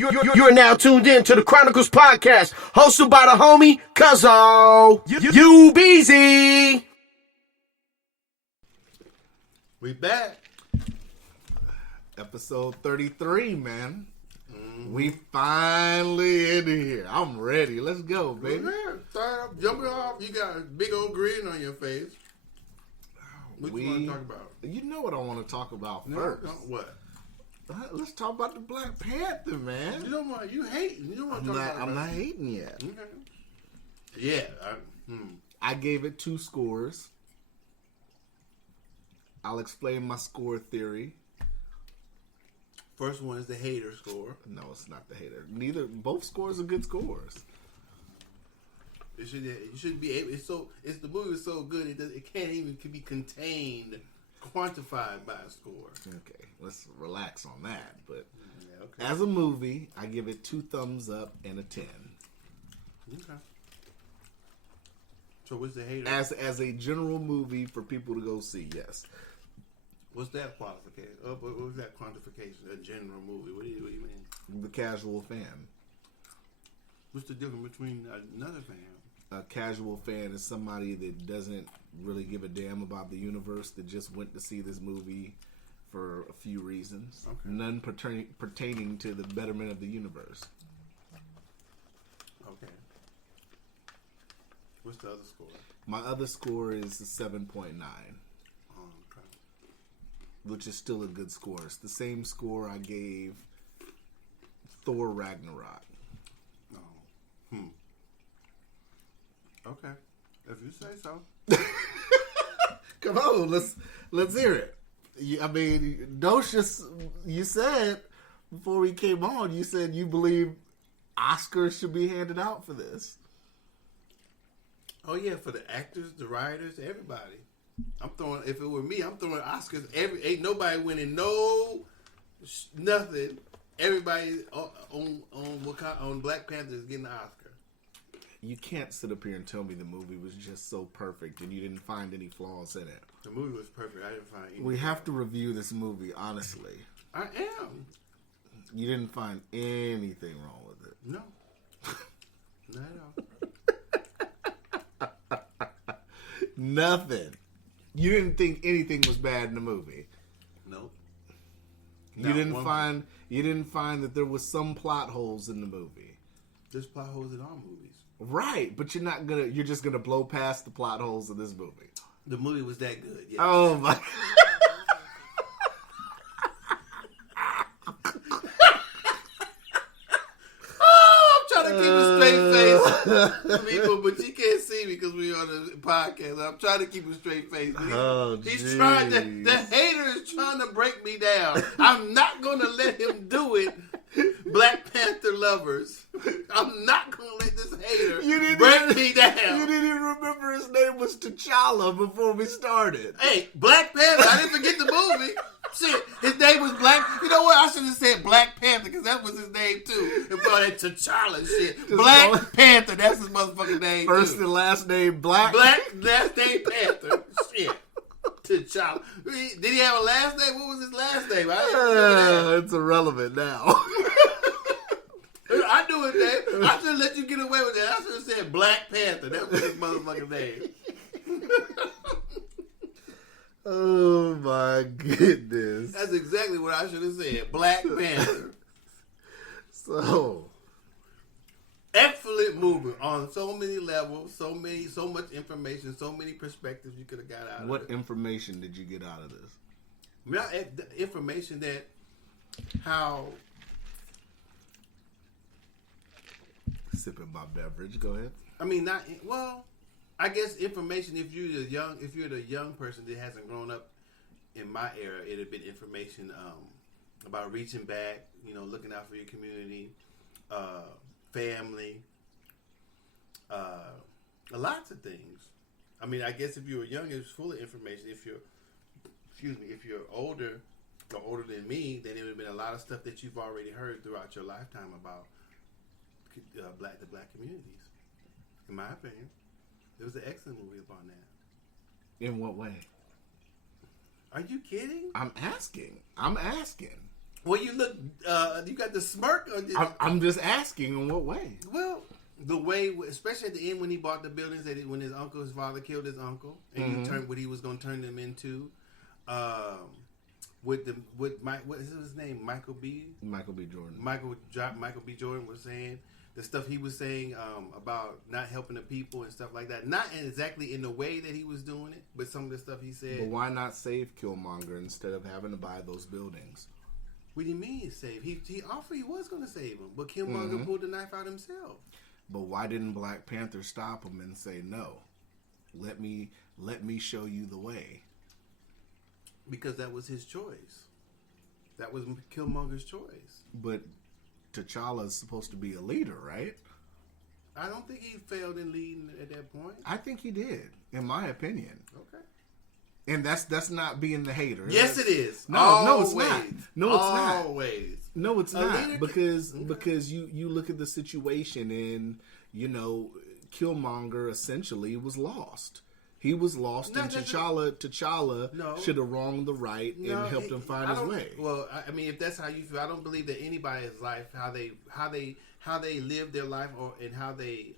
You're now tuned in to the Chronicles Podcast, hosted by the homie Cuzzo UBZ. We back. Episode 33, man. We finally in here. I'm ready. Let's go, baby. Start up, jumping off. You got a big old grin on your face. What you want to talk about? You know what I want to talk about first. No, what? Let's talk about the Black Panther, man. You don't want. You hating. You don't want to talk about it. I'm not hating yet. Okay. Yeah. I gave it 2 scores. I'll explain my score theory. First one is the hater score. No, it's not the hater. Both scores are good scores. You should be able. The movie is so good. It can't even be contained, quantified by a score. Okay, let's relax on that. But yeah, okay. As a movie, I give it 2 thumbs up and a 10. Okay. So what's the hater? As a general movie for people to go see, yes. What's that qualification? What was that quantification? A general movie? What do you mean? The casual fan. What's the difference between another fan? A casual fan is somebody that doesn't really give a damn about the universe, that just went to see this movie for a few reasons. Okay. None pertaining to the betterment of the universe. Okay. What's the other score? My other score is a 7.9. Which is still a good score. It's the same score I gave Thor Ragnarok. Oh. Okay. If you say so. Come on, let's hear it. You said before we came on, you said you believe Oscars should be handed out for this. Oh yeah, for the actors, the writers, everybody. If it were me, I'm throwing Oscars. Ain't nobody winning nothing. Everybody on Black Panther is getting an Oscar. You can't sit up here and tell me the movie was just so perfect and you didn't find any flaws in it. The movie was perfect. I didn't find any. We have to review this movie honestly. I am. You didn't find anything wrong with it. No. Not at all. Nothing. You didn't think anything was bad in the movie. Nope. You didn't find that there was some plot holes in the movie. There's plot holes in all movies. Right, but you're just gonna blow past the plot holes in this movie. The movie was that good. Yes. Oh my To keep a straight face, people, but you can't see me because we're on a podcast. I'm trying to keep a straight face. He's trying to. The hater is trying to break me down. I'm not going to let him do it. Black Panther lovers, I'm not going to let this hater break me down. You didn't even remember his name was T'Challa before we started. Hey, Black Panther. I didn't forget the movie. Shit, his name was Black. You know what? I should have said Black Panther because that was his name too. And all that T'Challa shit. Black Panther. That's his motherfucking name. First and last name Black. Black last name Panther. Shit. T'Challa. Did he have a last name? What was his last name? It's irrelevant now. I knew his name. I should have let you get away with that. I should have said Black Panther. That was his motherfucking name. Oh my goodness. That's exactly what I should have said. Black Panther. So excellent movie on so many levels, so much information, so many perspectives you could have got out of it. What information did you get out of this? The information that how sipping my beverage. Go ahead. I mean, I guess information. If you're the young person that hasn't grown up in my era, it'd have been information about reaching back, looking out for your community, family, lots of things. I mean, I guess if you were young, it's full of information. If you're older than me, then it would have been a lot of stuff that you've already heard throughout your lifetime about the black communities. In my opinion, it was an excellent movie upon that. In what way? Are you kidding? I'm asking. Well, you look, you got the smirk on your... I'm just asking in what way? Well, the way, especially at the end when he bought the buildings, when his father killed his uncle, and you turned what he was going to turn them into, what is his name? Michael B. Jordan. Michael B. Jordan was saying the stuff he was saying about not helping the people and stuff like that. Not exactly in the way that he was doing it, but some of the stuff he said. But why not save Killmonger instead of having to buy those buildings? What do you mean save? He offered he was going to save him, but Killmonger pulled the knife out himself. But why didn't Black Panther stop him and say no? Let me show you the way. Because that was his choice. That was Killmonger's choice. But T'Challa is supposed to be a leader, right? I don't think he failed in leading at that point. I think he did, in my opinion. Okay. And that's not being the hater. Yes, it is. No, it's not. No, it's not. Always. No, it's not. Because you look at the situation and, Killmonger essentially was lost. He was lost, and T'Challa should have wronged the right and helped him find his way. Well, I mean, if that's how you feel, I don't believe that anybody's life, how they live their life, and how they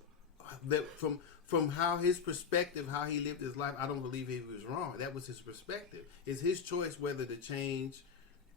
from how his perspective, how he lived his life, I don't believe he was wrong. That was his perspective. It's his choice whether to change.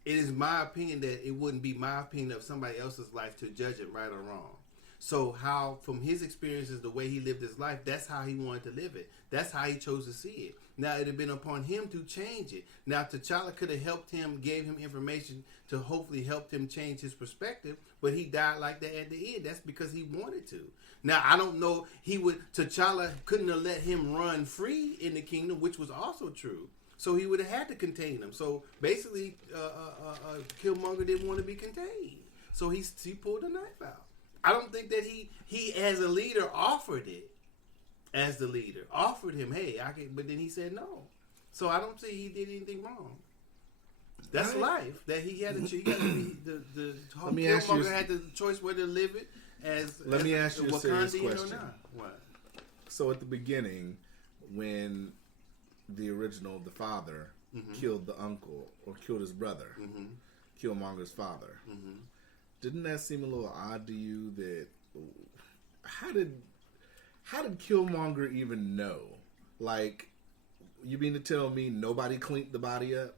It is my opinion that it wouldn't be my opinion of somebody else's life to judge it right or wrong. So how, from his experiences, the way he lived his life, that's how he wanted to live it. That's how he chose to see it. Now, it had been upon him to change it. Now, T'Challa could have helped him, gave him information to hopefully help him change his perspective, but he died like that at the end. That's because he wanted to. Now, I don't know, T'Challa couldn't have let him run free in the kingdom, which was also true. So he would have had to contain him. So basically, Killmonger didn't want to be contained. So he pulled the knife out. I don't think that he as a leader offered it. As the leader, offered him, hey, I can, but then he said no. So I don't see he did anything wrong. That's life. That he had Killmonger had the choice whether to live it as. Let me ask you a serious question. Or not. What? So at the beginning, when the father killed the uncle or killed his brother, Killmonger's father, didn't that seem a little odd to you? That how did Killmonger even know? Like, you mean to tell me nobody cleaned the body up?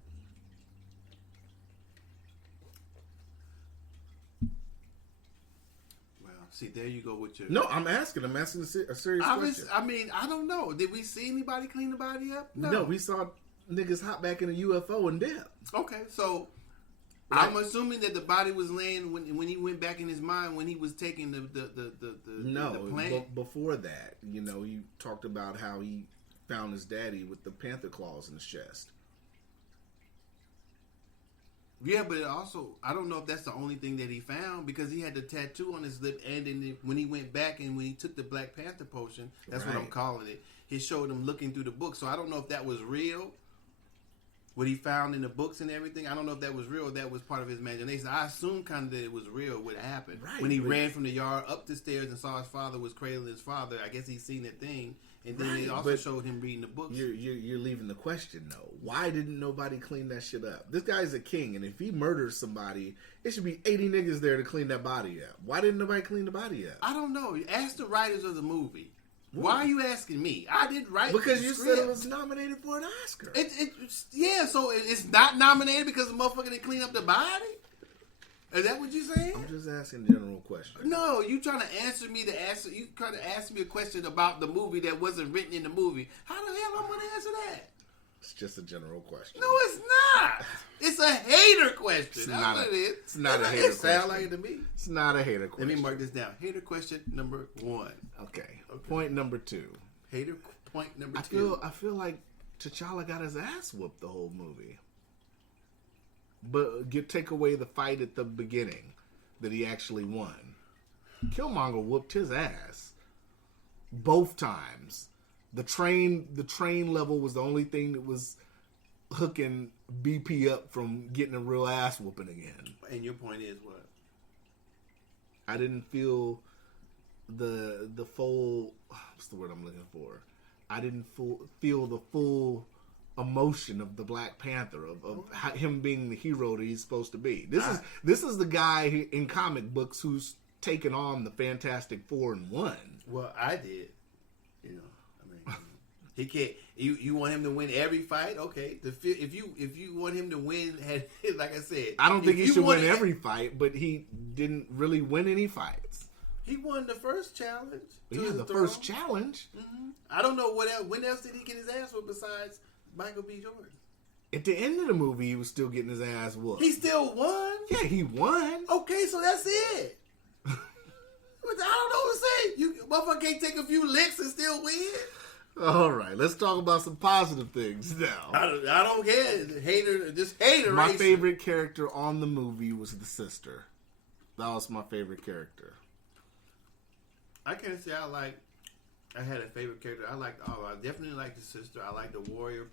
Well, see, there you go with your... No, I'm asking a serious question. I mean, I don't know. Did we see anybody clean the body up? No, we saw niggas hop back in a UFO and dip. Okay, so... I'm assuming that the body was laying when he went back in his mind when he was taking the plant. Before that, he talked about how he found his daddy with the panther claws in his chest. Yeah, but also I don't know if that's the only thing that he found, because he had the tattoo on his lip, and then when he went back and when he took the Black Panther potion, that's what I'm calling it. He showed him looking through the book, so I don't know if that was real. What he found in the books and everything, I don't know if that was real or that was part of his imagination. I assume kind of that it was real what happened. Right, when he ran from the yard up the stairs and saw his father was cradling his father, I guess he's seen that thing. And then it also showed him reading the books. You're leaving the question, though. Why didn't nobody clean that shit up? This guy's a king, and if he murders somebody, it should be 80 niggas there to clean that body up. Why didn't nobody clean the body up? I don't know. Ask the writers of the movie. Why are you asking me? I didn't write because the you script. said it was nominated for an Oscar. So it's not nominated because the motherfucker didn't clean up the body? Is that what you're saying? I'm just asking a general question. No, you trying to answer me you trying to ask me a question about the movie that wasn't written in the movie. How the hell am I going to answer that? It's just a general question. No, it's not. It's a hater question. That's what it is. It's not a hater question. It sounds like it to me. It's not a hater question. Let me mark this down. Hater question number 1. Okay. Point number 2. Hater point number 2. I feel like T'Challa got his ass whooped the whole movie. But take away the fight at the beginning that he actually won. Killmonger whooped his ass both times. The train level was the only thing that was hooking BP up from getting a real ass whooping again. And your point is what? I didn't feel the full. What's the word I'm looking for? I didn't feel the full emotion of the Black Panther, of him being the hero that he's supposed to be. This is the guy in comic books who's taken on the Fantastic Four in one. Well, I did. You know, I mean, he can't. You want him to win every fight? Okay. If you want him to win, like I said, I don't think he should win every fight, but he didn't really win any fights. He won the first challenge. The first challenge. Mm-hmm. I don't know what else. When else did he get his ass whooped besides Michael B. Jordan? At the end of the movie, he was still getting his ass whooped. He still won? Yeah, he won. Okay, so that's it. I don't know what to say. You motherfucker can't take a few licks and still win? All right, let's talk about some positive things now. I don't care. Hater. My favorite character on the movie was the sister. That was my favorite character. I can't say I had a favorite character. I definitely like the sister. I like the warriors,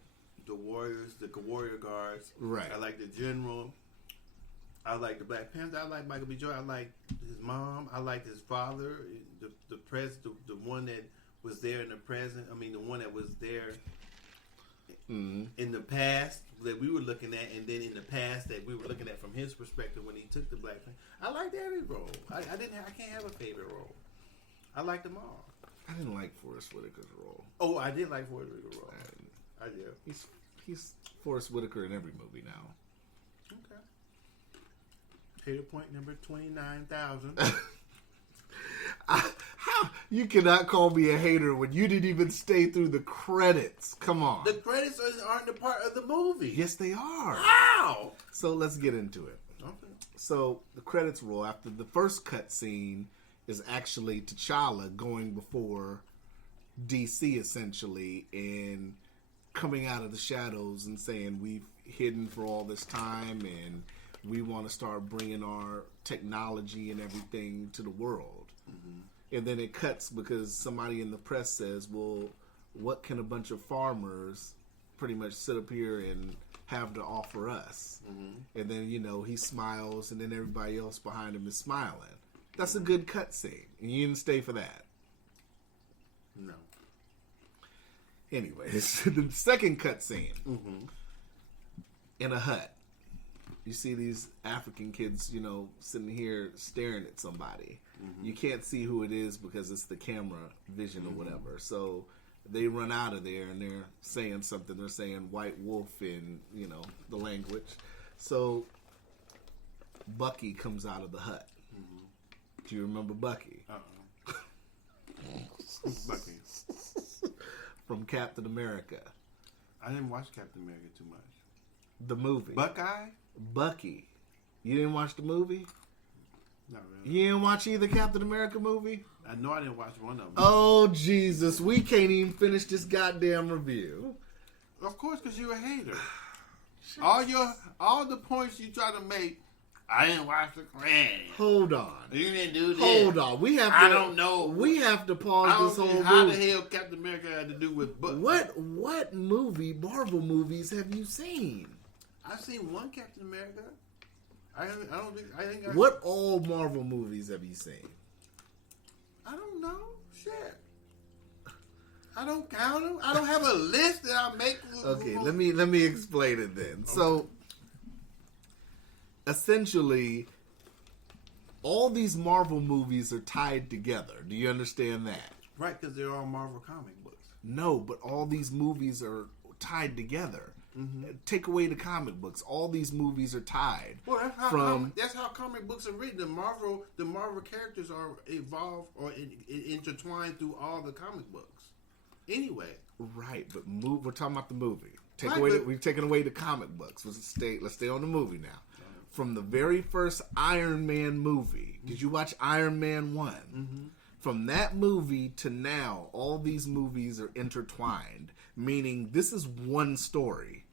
the warrior guards. Right. I like the general. I like the Black Panther. I like Michael B. Jordan. I like his mom. I like his father. The one that was there in the present. I mean, the one that was there in the past that we were looking at, and then in the past that we were looking at from his perspective when he took the Black Panther. I liked every role. I can't have a favorite role. I liked them all. I didn't like Forrest Whitaker's role. Oh, I did like Forrest Whitaker's role. I did. He's Forrest Whitaker in every movie now. Okay. Hater point number 29,000. How you cannot call me a hater when you didn't even stay through the credits? Come on. The credits aren't a part of the movie. Yes, they are. How? So let's get into it. Okay. So the credits roll after the first cut scene is actually T'Challa going before DC essentially and coming out of the shadows and saying we've hidden for all this time and we want to start bringing our technology and everything to the world. Mm-hmm. And then it cuts because somebody in the press says, well, what can a bunch of farmers pretty much sit up here and have to offer us? Mm-hmm. And then, he smiles and then everybody else behind him is smiling. That's a good cut scene. And you didn't stay for that. No. Anyways, the second cut scene. Mm-hmm. In a hut. You see these African kids, sitting here staring at somebody. Mm-hmm. You can't see who it is because it's the camera vision or whatever. So they run out of there and they're saying something. They're saying white wolf in, the language. So Bucky comes out of the hut. Mm-hmm. Do you remember Bucky? Bucky. From Captain America. I didn't watch Captain America too much. The movie. Bucky. You didn't watch the movie? Not really. You didn't watch either Captain America movie? I know I didn't watch one of them. Oh, Jesus. We can't even finish this goddamn review. Of course, because you're a hater. All the points you try to make, I didn't watch the Klan. Hold on. You didn't do this. Hold on. I don't know. We have to pause this whole movie. How the hell Captain America had to do with Bucky? What movie, Marvel movies, have you seen? I've seen one Captain America. I think. What all Marvel movies have you seen? I don't know. Shit. I don't count them. I don't have a list that I make. Okay, let me explain it then. Okay. So, essentially, all these Marvel movies are tied together. Do you understand that? Right, because they're all Marvel comic books. No, but all these movies are tied together. Mm-hmm. Take away the comic books. All these movies are tied. Well, that's how comic books are written. The Marvel characters are evolved or intertwined through all the comic books. Anyway, right? But we're talking about the movie. We've taken away the comic books. Let's stay on the movie now. From the very first Iron Man movie, did you watch Iron Man 1? Mm-hmm. From that movie to now, all these movies are intertwined, meaning this is one story.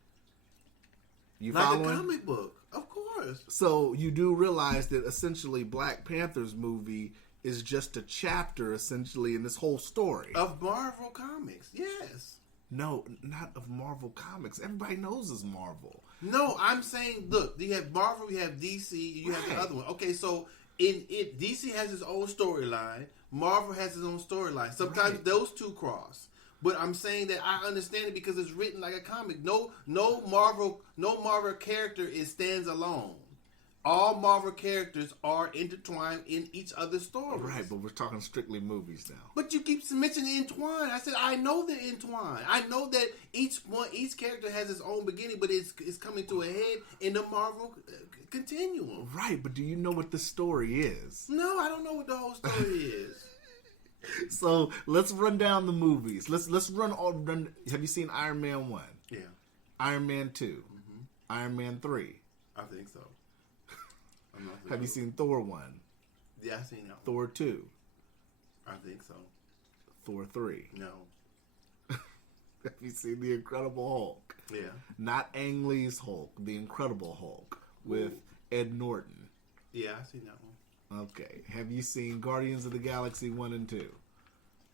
You following? Like a comic book, of course. So you do realize that essentially Black Panther's movie is just a chapter, essentially, in this whole story. Of Marvel Comics, yes. No, not of Marvel Comics. Everybody knows it's Marvel. No, I'm saying, look, you have Marvel, you have DC, you have the other one. Okay, so DC has its own storyline. Marvel has its own storyline. Sometimes those two cross. But I'm saying that I understand it because it's written like a comic. No Marvel character stands alone. All Marvel characters are intertwined in each other's stories. Right, but we're talking strictly movies now. But you keep mentioning entwined. I said I know they're entwined. I know that each character has its own beginning, but it's coming to a head in the Marvel continuum. Right, but do you know what the story is? No, I don't know what the whole story is. So let's run down the movies. Let's run. Have you seen Iron Man 1? Yeah. Iron Man 2? Iron Man 3? I think so. Have you seen Thor 1? Yeah, I've seen that one. Thor 2? I think so. Thor 3? No. Have you seen The Incredible Hulk? Yeah. Not Ang Lee's Hulk, The Incredible Hulk with Ed Norton. Yeah, I've seen that one. Okay. Have you seen Guardians of the Galaxy 1 and 2?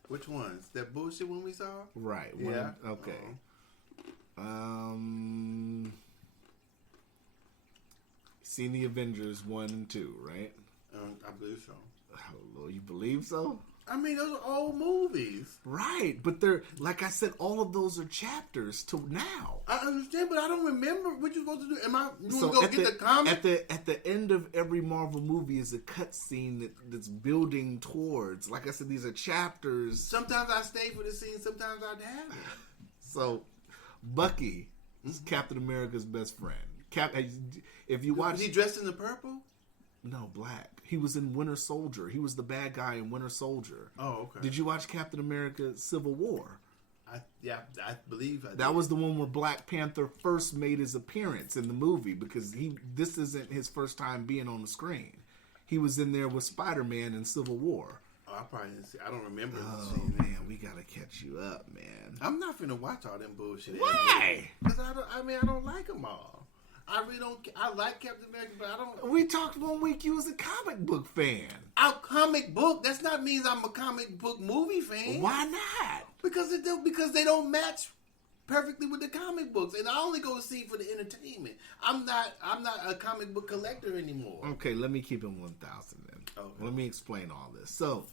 Which ones? That bullshit one we saw? Right. Yeah. Okay. Seen the Avengers 1 and 2, right? I believe so. Oh, you believe so? I mean, those are old movies. Right, but they're, like I said, all of those are chapters to now. I understand, but I don't remember what you're supposed to do. Am I going to So go get the comic? At the end of every Marvel movie is a cutscene that's building towards. Like I said, these are chapters. Sometimes I stay for the scene, sometimes I haven't. So, Bucky is Captain America's best friend. If you watch, Was he dressed in the purple? No, black. He was in Winter Soldier. He was the bad guy in Winter Soldier. Oh, okay. Did you watch Captain America: Civil War? I believe I did. That was the one where Black Panther first made his appearance in the movie because this isn't his first time being on the screen. He was in there with Spider-Man in Civil War. Oh, I probably didn't see. I don't remember. Oh seeing man, we gotta catch you up, man. I'm not finna watch all them bullshit. Why? Because I don't like them all. I really don't. I like Captain America, but I don't. We talked one week. You was a comic book fan. A comic book. That's not means I'm a comic book movie fan. Why not? Because they don't match perfectly with the comic books, and I only go to see for the entertainment. I'm not a comic book collector anymore. Okay, let me keep him 1,000 then. Okay. Let me explain all this. So,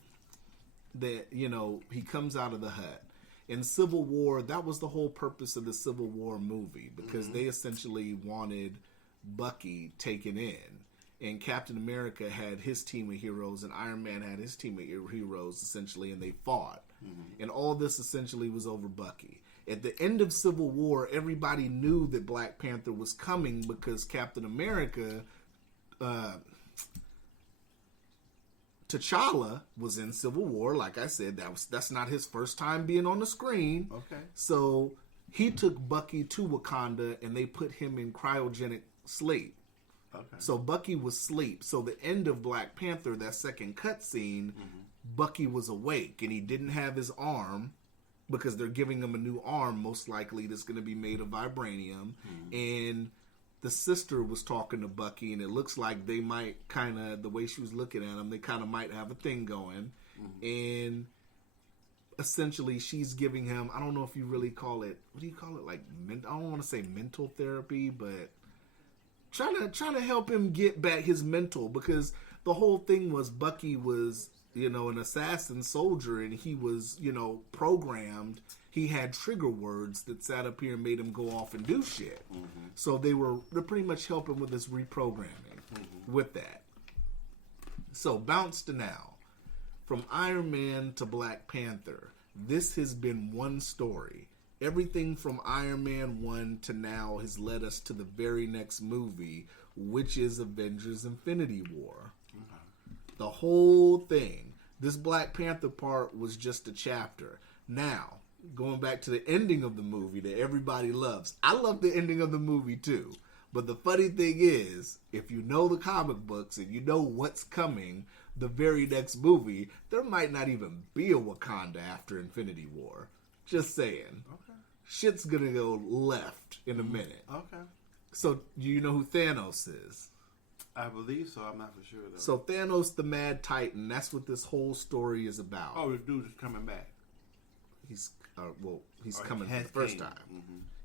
he comes out of the hut. In Civil War, that was the whole purpose of the Civil War movie because they essentially wanted Bucky taken in. And Captain America had his team of heroes and Iron Man had his team of heroes essentially, and they fought. And all this essentially was over Bucky. At the end of Civil War, everybody knew that Black Panther was coming because Captain America... T'Challa was in Civil War, like I said. That's not his first time being on the screen. Okay. So he took Bucky to Wakanda and they put him in cryogenic sleep. Okay. So Bucky was asleep. So the end of Black Panther, that second cutscene, Bucky was awake and he didn't have his arm because they're giving him a new arm, most likely that's going to be made of vibranium. And the sister was talking to Bucky, and it looks like they might kind of, the way she was looking at him, they kind of might have a thing going. And essentially, she's giving him, I don't know if you really call it, what do you call it? Like, I don't want to say mental therapy, but trying to help him get back his mental, because the whole thing was Bucky was, an assassin soldier, and he was, programmed. He had trigger words that sat up here and made him go off and do shit. So they're pretty much helping with this reprogramming with that. So bounce to now. From Iron Man to Black Panther, this has been one story. Everything from Iron Man 1 to now has led us to the very next movie, which is Avengers Infinity War. The whole thing. This Black Panther part was just a chapter. Now, going back to the ending of the movie that everybody loves. I love the ending of the movie too. But the funny thing is, if you know the comic books and you know what's coming, the very next movie, there might not even be a Wakanda after Infinity War. Just saying. Okay. Shit's gonna go left in a minute. Okay. So, do you know who Thanos is? I believe so. I'm not for sure though. So Thanos the Mad Titan, that's what this whole story is about. Oh, this dude is coming back. He's coming for the first time.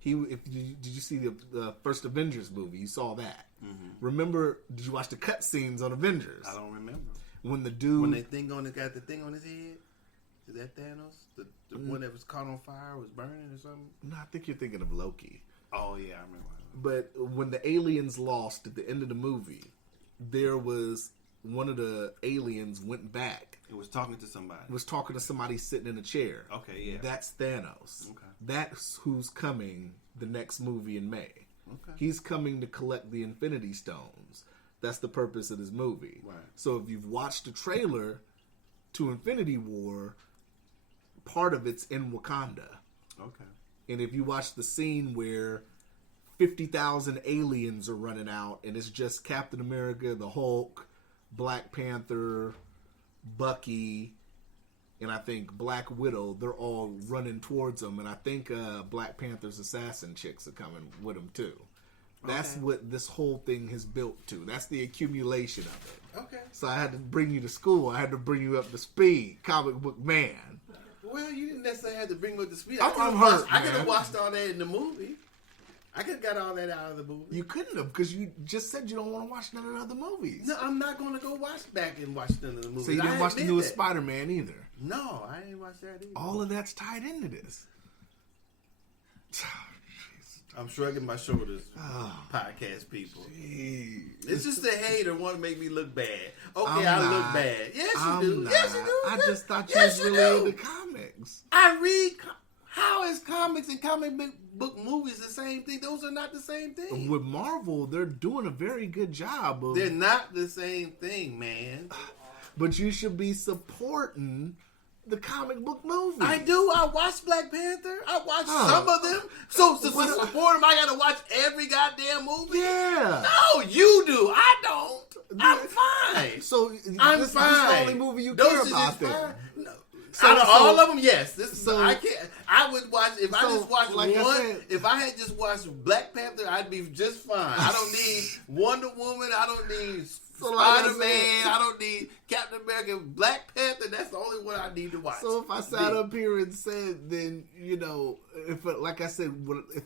Did you see the first Avengers movie? You saw that. Remember? Did you watch the cutscenes on Avengers? I don't remember. When the dude got the thing on his head. Is that Thanos? The one that was caught on fire was burning or something? No, I think you're thinking of Loki. Oh yeah, I remember. But when the aliens lost at the end of the movie, there was one of the aliens went back. It was talking to somebody. Was talking to somebody sitting in a chair. Okay, yeah. That's Thanos. Okay. That's who's coming the next movie in May. Okay. He's coming to collect the Infinity Stones. That's the purpose of this movie. Right. So if you've watched the trailer to Infinity War, part of it's in Wakanda. Okay. And if you watch the scene where 50,000 aliens are running out and it's just Captain America, the Hulk, Black Panther, Bucky, and I think Black Widow, they're all running towards them. And I think Black Panther's assassin chicks are coming with them too. That's what this whole thing has built to. That's the accumulation of it. Okay. So I had to bring you to school. I had to bring you up to speed. Comic book man. Well, you didn't necessarily have to bring me up to speed. I'm hurt, I could man. have watched all that in the movie. I could have got all that out of the movie. You couldn't have, because you just said you don't want to watch none of the other movies. No, I'm not going to go watch back and watch none of the movies. So you didn't watch the newest Spider-Man either. No, I didn't watch that either. All of that's tied into this. I'm shrugging my shoulders, podcast people. Jeez. It's just the hater want to make me look bad. Okay, I'm look not. bad. Yes, you I'm do. not. Yes, you do. I just thought you Yes, was you really do. into comics. I read. How is comics and comic book movies the same thing? Those are not the same thing. With Marvel, they're doing a very good job of. They're not the same thing, man. But you should be supporting the comic book movies. I do. I watch Black Panther. I watch some of them. So to support them, I got to watch every goddamn movie? Yeah. No, you do. I don't. I'm fine. So I'm this fine. is the only movie you care about then. No. So- Out of so- all of them, yes. so- I can't. I would watch if I So, just watched like I one. said- If I had just watched Black Panther, I'd be just fine. I don't need Wonder Woman. I don't need So, like I Spider-Man. said- I don't need Captain America. Black Panther. That's the only one I need to watch. So if I sat up here and said, then if like I said,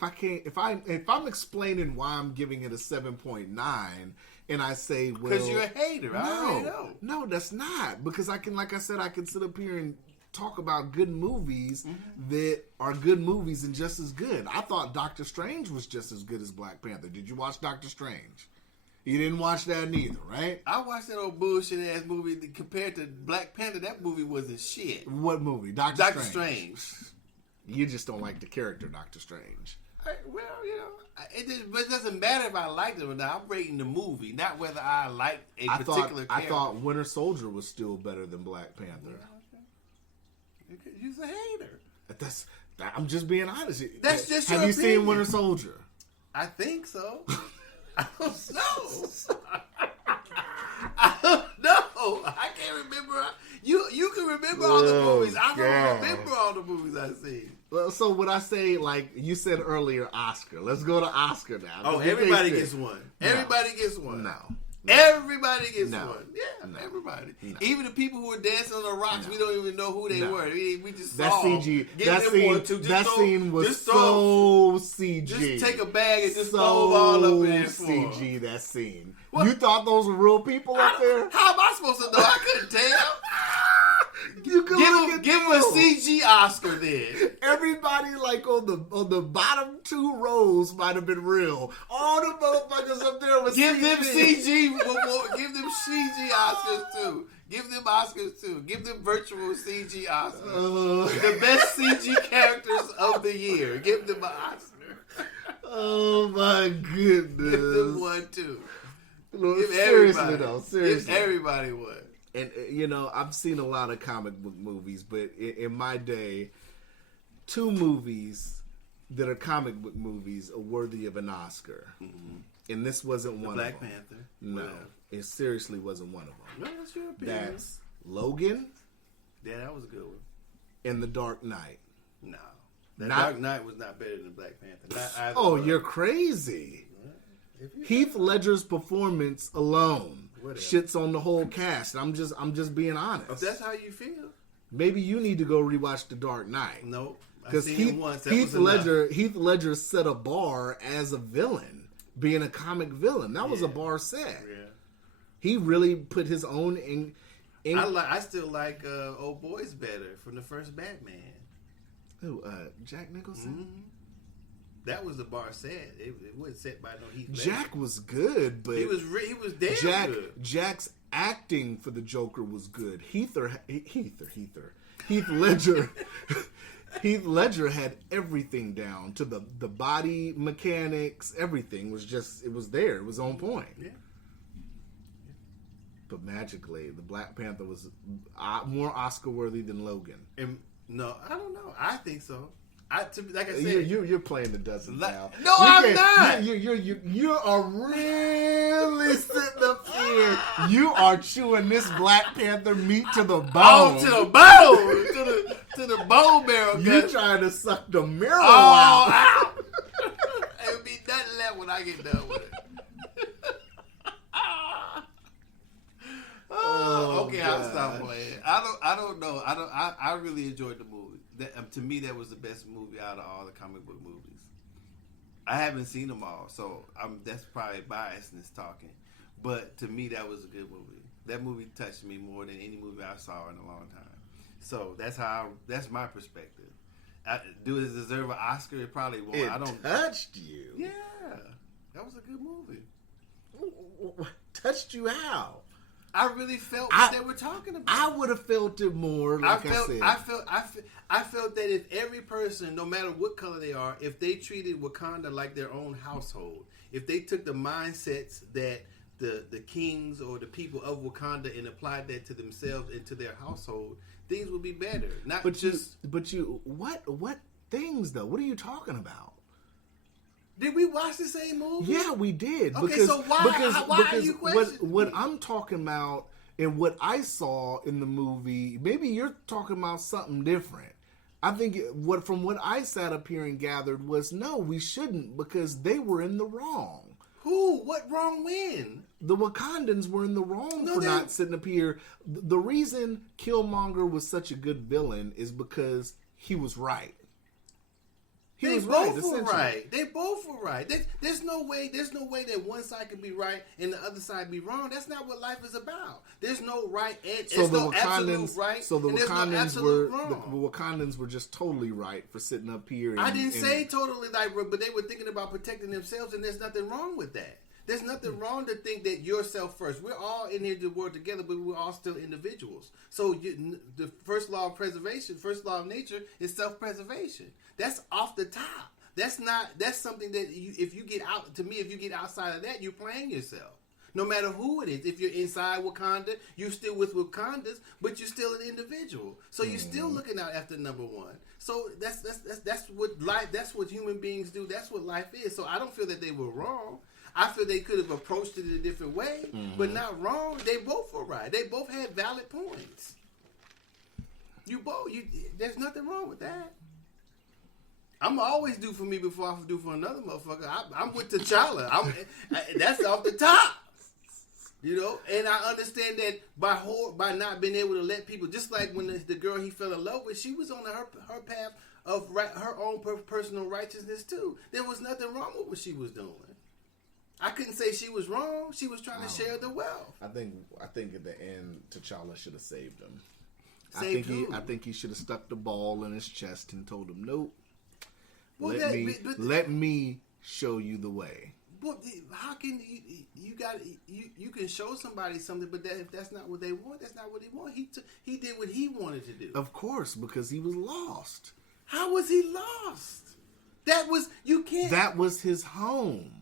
if I'm explaining why I'm giving it a 7.9, and I say, well, because you're a hater. I already know. No, that's not, because I can sit up here and talk about good movies that are good movies and just as good. I thought Doctor Strange was just as good as Black Panther. Did you watch Doctor Strange? You didn't watch that neither, right? I watched that old bullshit ass movie compared to Black Panther. That movie wasn't shit. What movie? Doctor Strange. You just don't like the character Doctor Strange. Well, but it doesn't matter if I liked it or not. I'm rating the movie, not whether I like a particular character. I thought Winter Soldier was still better than Black Panther. You're a hater. I'm just being honest. That's just Have your you seen opinion. Winter Soldier? I think so. I don't know. I don't know. I can't remember. You can remember all the movies. I don't remember all the movies I've seen. Well, so when I say, like you said earlier, Oscar, let's go to Oscar now. Oh, everybody gets one. No. Everybody gets one. No. Everybody gets No. one. Yeah, No. Everybody. No. Even the people who were dancing on the rocks, we don't even know who they No. were. We just That saw CG. Give That them scene. one, too. Just That throw- scene was just so throw- CG. Just take a bag and just so throw them all up in there for 'em. CG. That scene. What? You thought those were real people up there? How am I supposed to know? I couldn't tell. You could look at Give him a them. CG Oscar then. Everybody like on the bottom two rows might have been real. All the motherfuckers up there was Give them CG. CG. Give them CG Oscars too. Give them Oscars too. Give them virtual CG Oscars. The best CG characters of the year. Give them an Oscar. Oh my goodness. Give them one too. Look, Give seriously everybody. though, seriously. Give everybody one. And I've seen a lot of comic book movies, but in my day, 2 movies that are comic book movies are worthy of an Oscar. Mm-hmm. And this wasn't one Black of them. Panther. No, Whatever. it seriously wasn't one of them. No, that's your opinion. That's Logan Yeah, that was a good one. and The Dark Knight. No. The Not- Dark Knight was not better than Black Panther. Not either Oh, one. you're crazy. If you- Heath Ledger's performance alone Whatever. shits on the whole cast. I'm just being If honest. that's how you feel, Maybe you need to go rewatch The Dark Knight. no. I Because seen it once. That Heath was enough. Ledger set a bar as a villain, being a comic villain. That was a Yeah. bar set. Yeah. He really put his own I still like Old Boy's better from the first Batman. Who? Jack Nicholson. Mm-hmm. That was the bar set. It wasn't set by no Heath Ledger. Jack was good, but he was damn good. Jack's acting for the Joker was good. Heath Ledger. Heath Ledger had everything down to the body mechanics. Everything was it was there. It was on point. Yeah. But magically, the Black Panther was more Oscar worthy than Logan. No, I don't know. I think so. Like I said, you're playing the dozens now. No, I'm not. You are really sitting up here. You are chewing this Black Panther meat to the bone. Oh, to the bone, to the bone marrow. You're trying to suck the marrow out. It'll be nothing left when I get done with it. Okay, gosh. I'll stop playing. I don't know. I really enjoyed the movie. To me, that was the best movie out of all the comic book movies. I haven't seen them all, so that's probably biasness talking. But to me, that was a good movie. That movie touched me more than any movie I saw in a long time. So that's my perspective. Do it deserve an Oscar? It probably won't. It I don't touched you. Yeah, that was a good movie. Touched you how? I really felt what they were talking about. I would have felt it more. I felt that if every person, no matter what color they are, if they treated Wakanda like their own household, if they took the mindsets that the kings or the people of Wakanda and applied that to themselves and to their household, things would be better. What things though? What are you talking about? Did we watch the same movie? Yeah, we did. Okay, so why are you questioning what I'm talking about and what I saw in the movie, maybe you're talking about something different. I think from what I sat up here and gathered was, no, we shouldn't, because they were in the wrong. Who? What wrong when? The Wakandans were in the wrong for not sitting up here. The reason Killmonger was such a good villain is because he was right. They both were right. There's no way that one side can be right and the other side be wrong. That's not what life is about. There's no right and there's no absolute right. So the and there's Wakandans no absolute were wrong. the Wakandans were just totally right for sitting up here. I didn't say totally right, but they were thinking about protecting themselves, and there's nothing wrong with that. There's nothing wrong to think that yourself first. We're all in here to work together, but we're all still individuals. So the first law of preservation, first law of nature is self-preservation. That's off the top. That's something that if you get outside of that, you're playing yourself. No matter who it is. If you're inside Wakanda, you're still with Wakandas, but you're still an individual. So you're still looking out after number one. So that's what life. That's what human beings do. That's what life is. So I don't feel that they were wrong. I feel they could have approached it in a different way, but not wrong. They both were right. They both had valid points. There's nothing wrong with that. I'm always do for me before I do for another motherfucker. I'm with T'Challa. That's off the top. And I understand that by not being able to let people, just like when the girl he fell in love with, she was on her path of her own personal righteousness too. There was nothing wrong with what she was doing. I couldn't say she was wrong. She was trying to share the wealth. I think at the end, T'Challa should have saved him. I think he should have stuck the ball in his chest and told him, nope. Well, let me show you the way. Well, how can you can show somebody something, but if that's not what they want, that's not what he want. He did what he wanted to do. Of course, because he was lost. How was he lost? That was his home.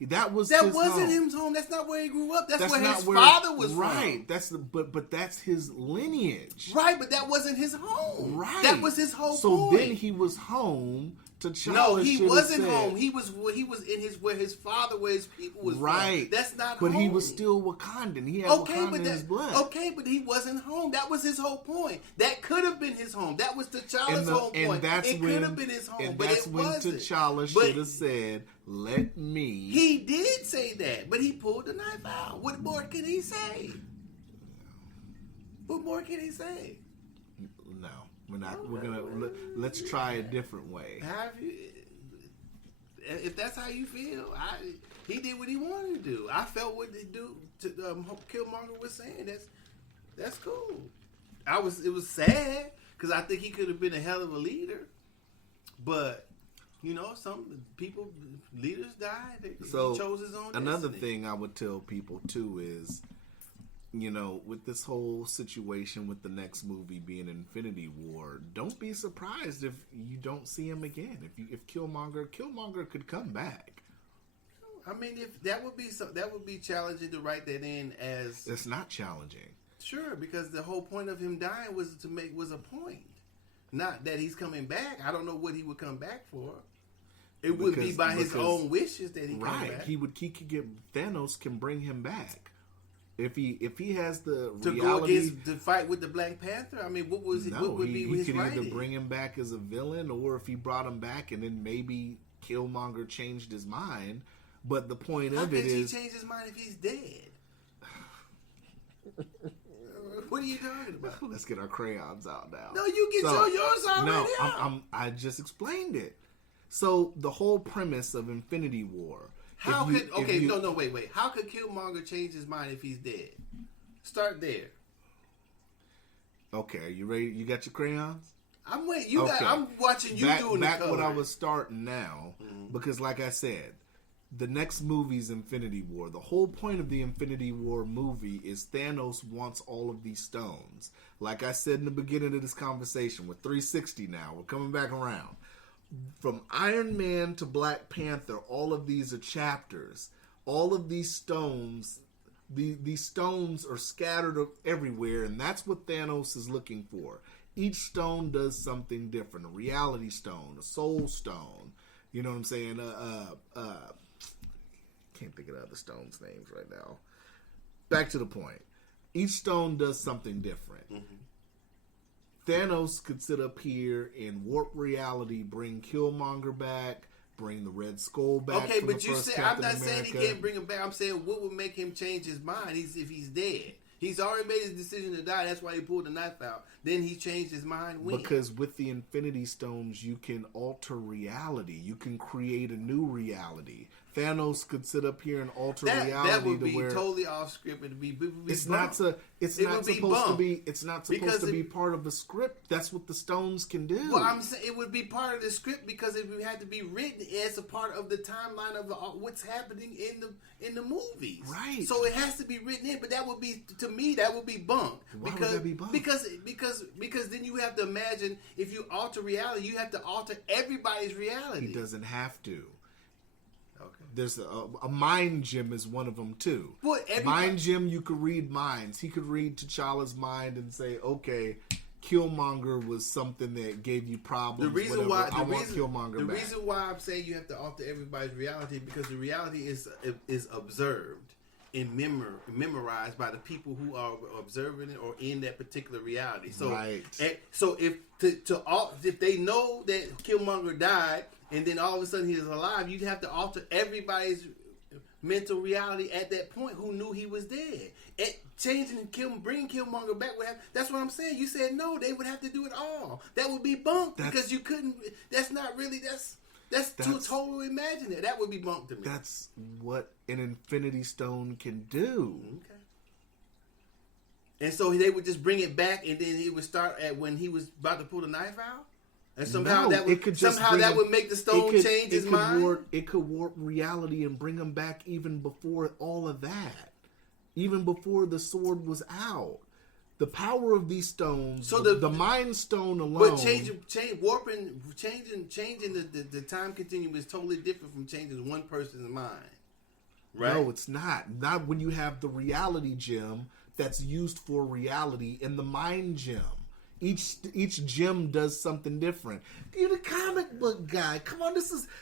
That wasn't home. his home. That's not where he grew up. That's where his father was right. from. But that's his lineage. Right, but that wasn't his home. Right. That was his whole point. So then he was home. No, he wasn't home. He was in where his father, where his people was right. from. That's not but home. He was still Wakandan. He had Wakanda in his blood. Okay, but he wasn't home. That was his whole point. That could have been his home. That was T'Challa's whole point. It could have been his home, but it wasn't. T'Challa should have said, "Let me." He did say that, but he pulled the knife out. What more can he say? What more can he say? No. We're not. We're gonna. Let's try a different way. If that's how you feel, he did what he wanted to do. I felt what the dude Killmonger was saying. That's cool. It was sad because I think he could have been a hell of a leader, but some leaders die. He chose his own. Another destiny. thing I would tell people too is, with this whole situation with the next movie being Infinity War, don't be surprised if you don't see him again. If Killmonger could come back. I mean, if that would be challenging to write that in as. It's not challenging. Sure, because the whole point of him dying was a point, not that he's coming back. I don't know what he would come back for. It would be by his own wishes that he comes back. He could get Thanos can bring him back if he has the to reality, go against the fight with the Black Panther. I mean, what would be his could writing? either bring him back as a villain, or if he brought him back and then maybe Killmonger changed his mind. But the point of it is, he change his mind if he's dead? What are you talking about? Let's get our crayons out now. No, you get yours already. No, I just explained it. So the whole premise of Infinity War. Wait. How could Killmonger change his mind if he's dead? Start there. Okay, are you ready? You got your crayons? I'm waiting. I'm watching you doing back the color. what I was starting now, because like I said, the next movie's Infinity War. The whole point of the Infinity War movie is Thanos wants all of these stones. Like I said in the beginning of this conversation, we're 360 now. We're coming back around. From Iron Man to Black Panther, all of these are chapters. All of these stones, these stones are scattered everywhere, and that's what Thanos is looking for. Each stone does something different. A reality stone, a soul stone. You know what I'm saying? Can't think of the other stones' names right now. Back to the point. Each stone does something different. Thanos could sit up here and warp reality, bring Killmonger back, bring the Red Skull back. Okay, but you said I'm not saying he can't bring him back. I'm saying what would make him change his mind if he's dead. He's already made his decision to die. That's why he pulled the knife out. Then he changed his mind. When? Because with the Infinity Stones, you can alter reality. You can create a new reality. Thanos could sit up here and alter reality. That would be totally off script. It's not supposed to be part of the script. That's what the stones can do. Well, I'm saying it would be part of the script because it had to be written as a part of the timeline of what's happening in the movies. Right. So it has to be written in. But that would be, to me, that would be bunk. Why would that be bunk? Because then you have to imagine if you alter reality, you have to alter everybody's reality. He doesn't have to. Okay. There's a mind gem is one of them too. Mind gem, you could read minds. He could read T'Challa's mind and say, okay, Killmonger was something that gave you problems. The reason why I'm saying you have to alter everybody's reality because the reality is observed and memorized by the people who are observing it or in that particular reality. So, right. So if they know that Killmonger died and then all of a sudden he is alive, you'd have to alter everybody's mental reality at that point who knew he was dead. Bringing Killmonger back would have. That's what I'm saying. You said no, they would have to do it all. That would be bunk because you couldn't. That's not really. That's too totally imaginary. That would be bunk to me. That's what an Infinity Stone can do. Okay. And so they would just bring it back, and then he would start at when he was about to pull the knife out. And somehow that would make the stone change his mind. It could warp reality and bring him back even before all of that. Even before the sword was out. The power of these stones, so the Mind Stone alone. But changing the time continuum is totally different from changing one person's mind. Right? No, it's not. Not when you have the reality gem that's used for reality and the mind gem. Each gem does something different. You're the comic book guy. Come on,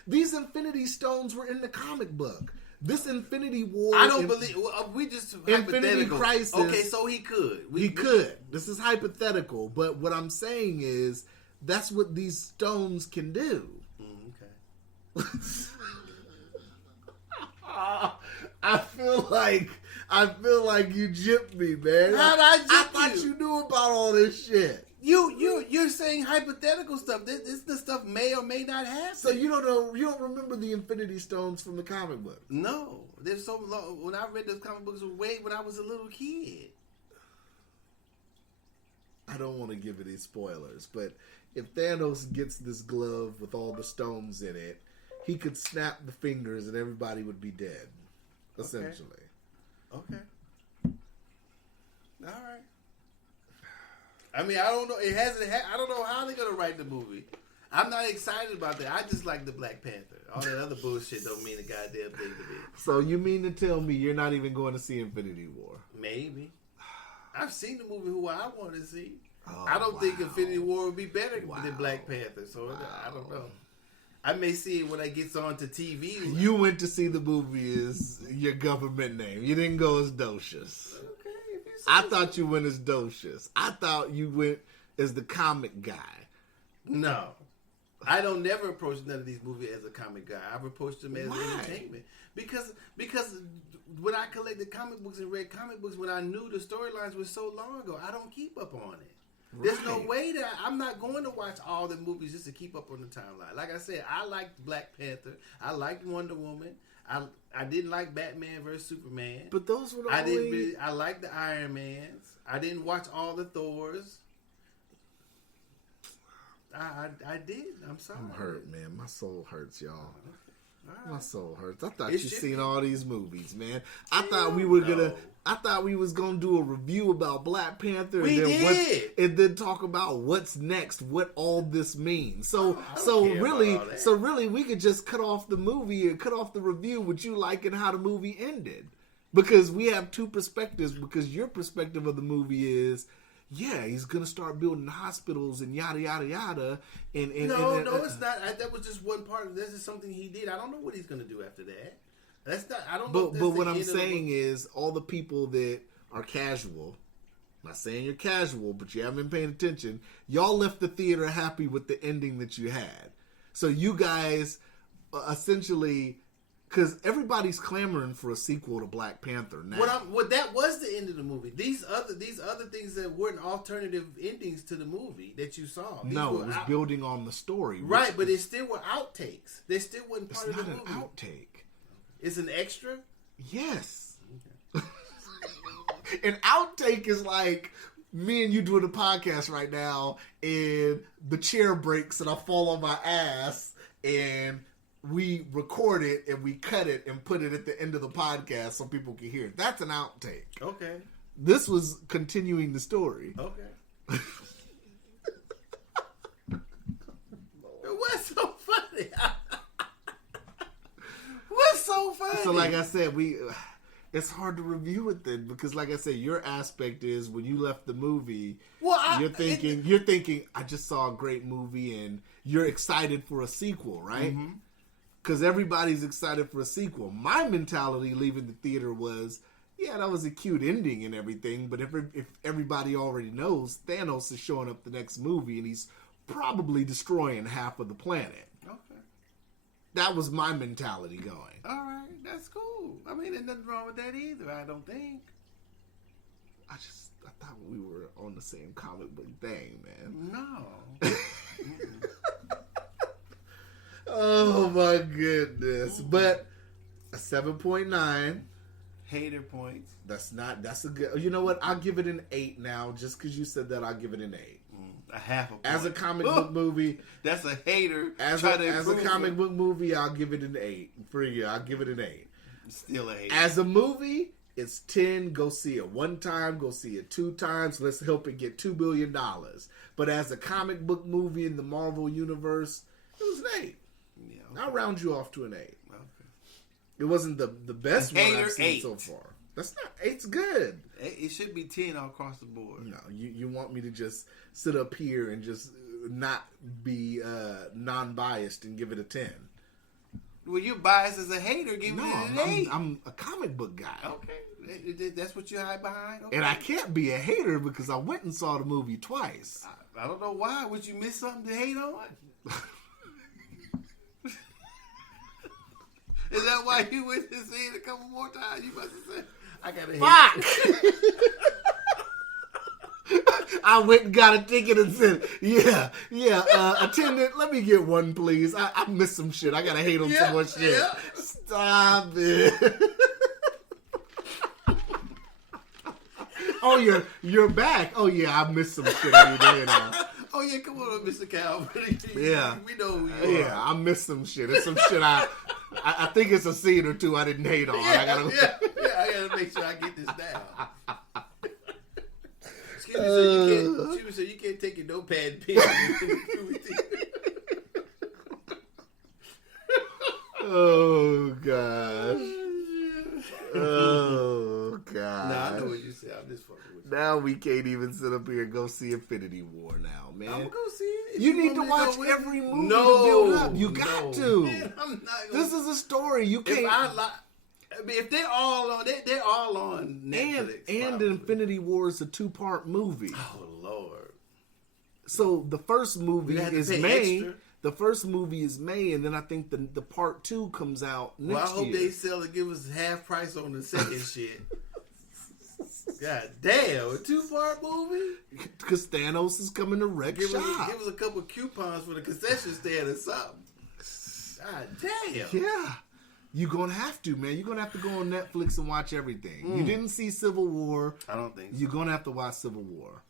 these Infinity Stones were in the comic book. This Infinity War. I don't believe. We just Infinity Crisis. Okay, so he could. He could. This is hypothetical, but what I'm saying is that's what these stones can do. Okay. I feel like you gypped me, man. How'd I gyp you? I thought you knew about all this shit. You're saying hypothetical stuff. This stuff may or may not happen. So you don't know. You don't remember the Infinity Stones from the comic book? No, there's so long. When I read those comic books way when I was a little kid. don't want to give any spoilers, but if Thanos gets this glove with all the stones in it, he could snap the fingers and everybody would be dead, essentially. Okay. All right. I mean, I don't know. It hasn't. I don't know how they're gonna write the movie. I'm not excited about that. I just like the Black Panther. All that other bullshit don't mean a goddamn thing to me. So you mean to tell me you're not even going to see Infinity War? Maybe. I've seen the movie who I want to see. I don't think Infinity War would be better than Black Panther. So I don't know. I may see it when it gets on to TV. You went to see the movie as your government name. You didn't go as Docious. Okay. I thought you went as Docious. I thought you went as the comic guy. No. I don't never approach none of these movies as a comic guy. I've approached them as entertainment. Because when I collected comic books and read comic books, when I knew the storylines were so long ago, I don't keep up on it. There's no way that I'm not going to watch all the movies just to keep up on the timeline. Like I said, I liked Black Panther. I liked Wonder Woman. I didn't like Batman vs Superman. But those were the I liked the Iron Mans. I didn't watch all the Thors. I did. I'm sorry. I'm hurt, man. My soul hurts, y'all. Right. My soul hurts. I thought you seen all these movies, man. I thought we was gonna do a review about Black Panther and then talk about what's next, what all this means. So really we could just cut off the movie and cut off the review with you liking how the movie ended. Because we have two perspectives, because your perspective of the movie is, yeah, he's gonna start building hospitals and yada yada yada. No, it's not. That was just one part. This is something he did. I don't know what he's gonna do after that. That's not. I don't know. But what I'm saying is, all the people that are casual. I'm not saying you're casual, but you haven't been paying attention. Y'all left the theater happy with the ending that you had. So you guys essentially. Because everybody's clamoring for a sequel to Black Panther now. That was the end of the movie. These other things that weren't alternative endings to the movie that you saw. It was building on the story. Right, but it still were outtakes. They still wasn't part of the movie. It's not an outtake. It's an extra? Yes. Okay. An outtake is like me and you doing a podcast right now and the chair breaks and I fall on my ass and we record it and we cut it and put it at the end of the podcast so people can hear it. That's an outtake. Okay. This was continuing the story. Okay. What's so funny? What's so funny? So like I said, it's hard to review it then because like I said, your aspect is when you left the movie, you're thinking, I just saw a great movie and you're excited for a sequel, right? Mm-hmm. Because everybody's excited for a sequel. My mentality leaving the theater was, yeah, that was a cute ending and everything, but if everybody already knows, Thanos is showing up the next movie and he's probably destroying half of the planet. Okay. That was my mentality going. All right, that's cool. I mean, there's nothing wrong with that either, I don't think. I thought we were on the same comic book thing, man. No. Oh my goodness. But a 7.9. Hater points. That's a good. You know what? I'll give it an 8 now. Just because you said that, I'll give it an 8. A half a point. As a comic book movie. That's a hater. As a comic book movie, I'll give it an 8. For you, I'll give it an 8. Still a hater. As a movie, it's 10. Go see it 1 time. Go see it 2 times. Let's help it get $2 billion. But as a comic book movie in the Marvel universe, it was an 8. Yeah, okay. I'll round you off to an 8. Okay. It wasn't the best one I've seen 8. so far. That's not 8's good. It should be 10 all across the board. No, you want me to just sit up here and just not be non-biased and give it a 10. Well, you're biased as a hater. Give it an 8. I'm a comic book guy. Okay, that's what you hide behind. Okay. And I can't be a hater because I went and saw the movie twice. I don't know why. Would you miss something to hate on? Is that why you went to see it a couple more times? You must have said, I gotta hate Fuck! I went and got a ticket and said, yeah, attendant, let me get one, please. I missed some shit. I gotta hate on some more shit. Yeah. Stop it. Oh, you're back. Oh yeah, I missed some shit every day now. Oh yeah, come on, Mr. Calvin. Yeah, we know who you are. I missed some shit. There's some shit I think it's a scene or two I didn't hate on. I gotta make sure I get this down. Excuse me, so you can't take your notepad and pen. Oh gosh. Oh god. Nah, I know what you said. I'm just fucking with you. Now we can't even sit up here and go see Infinity War now, man. I'm gonna go see it. You need to watch every movie to build up. You got to. Man, I'm not gonna, this is a story. You can't. If they're all on, they're all on Netflix. And Infinity War is a 2-part movie. Oh Lord. So the first movie is May. Extra. The first movie is May, and then I think the part 2 comes out next year. Well, I hope they sell and give us half price on the second shit. God damn, a 2-part movie? Because Thanos is coming to wreck shop. Give us a couple coupons for the concession stand or something. God damn. Yeah. You're going to have to, man. You're going to have to go on Netflix and watch everything. You didn't see Civil War. I don't think so. You're going to have to watch Civil War.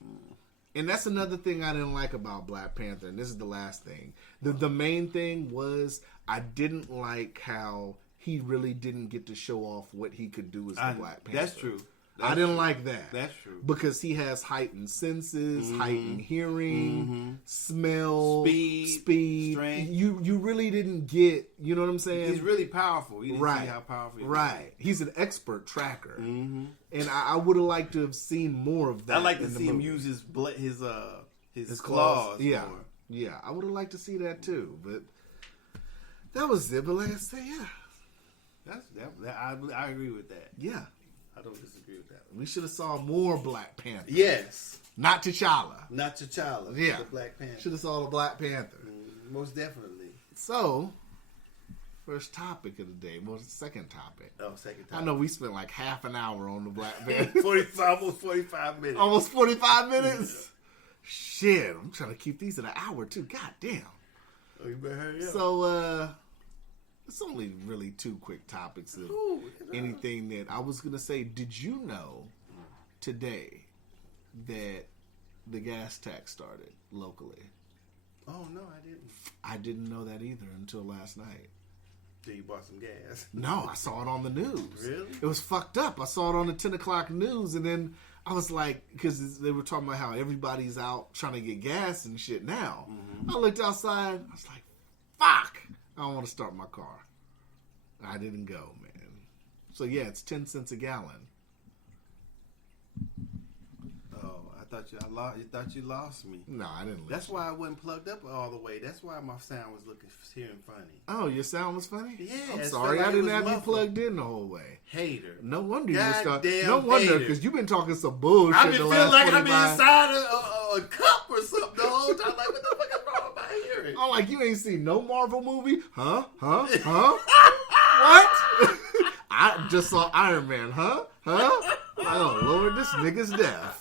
And that's another thing I didn't like about Black Panther. And this is the last thing. The main thing was I didn't like how he really didn't get to show off what he could do as the Black Panther. That's true. I didn't like that. That's true. Because he has heightened senses, heightened hearing, smell, speed. Strength. You really didn't get, you know what I'm saying? He's really powerful. You didn't see how powerful he was. Right. He's an expert tracker. And I would have liked to have seen more of that. I'd like to see him use his claws. Yeah. more. Yeah. I would have liked to see that too. But that was it. But like I say, I agree with that. Yeah. I don't disagree with that. We should have saw more Black Panther. Yes. Not T'Challa. Not T'Challa. Yeah. The Black Panther. Should have saw the Black Panther. Most definitely. So, first topic of the day. Well, second topic. Oh, second topic. I know we spent like half an hour on the Black Panther. Almost 45 minutes. Almost 45 minutes? Shit, I'm trying to keep these at an hour too. God damn. Oh, you better hurry up. So, it's only really 2 quick topics of anything that I was going to say. Did you know today that the gas tax started locally? Oh, no, I didn't. I didn't know that either until last night. So you bought some gas? No, I saw it on the news. Really? It was fucked up. I saw it on the 10 o'clock news, and then I was like, because they were talking about how everybody's out trying to get gas and shit now. I looked outside. I was like, fuck. I don't want to start my car. I didn't go, man. So, yeah, it's 10 cents a gallon. Oh, I thought you lost me. No, I didn't lose. That's why I wasn't plugged up all the way. That's why my sound was hearing funny. Oh, your sound was funny? Yeah. I'm sorry. I didn't have you plugged in the whole way. Hater. No wonder you Goddamn start. No wonder, because you've been talking some bullshit I've been the feeling last like 45. I've been inside a cup or something the whole time. Like, what the fuck is wrong with my hearing? I'm like, you ain't seen no Marvel movie? Huh? What? I just saw Iron Man. Huh? Oh, Lord, this nigga's deaf.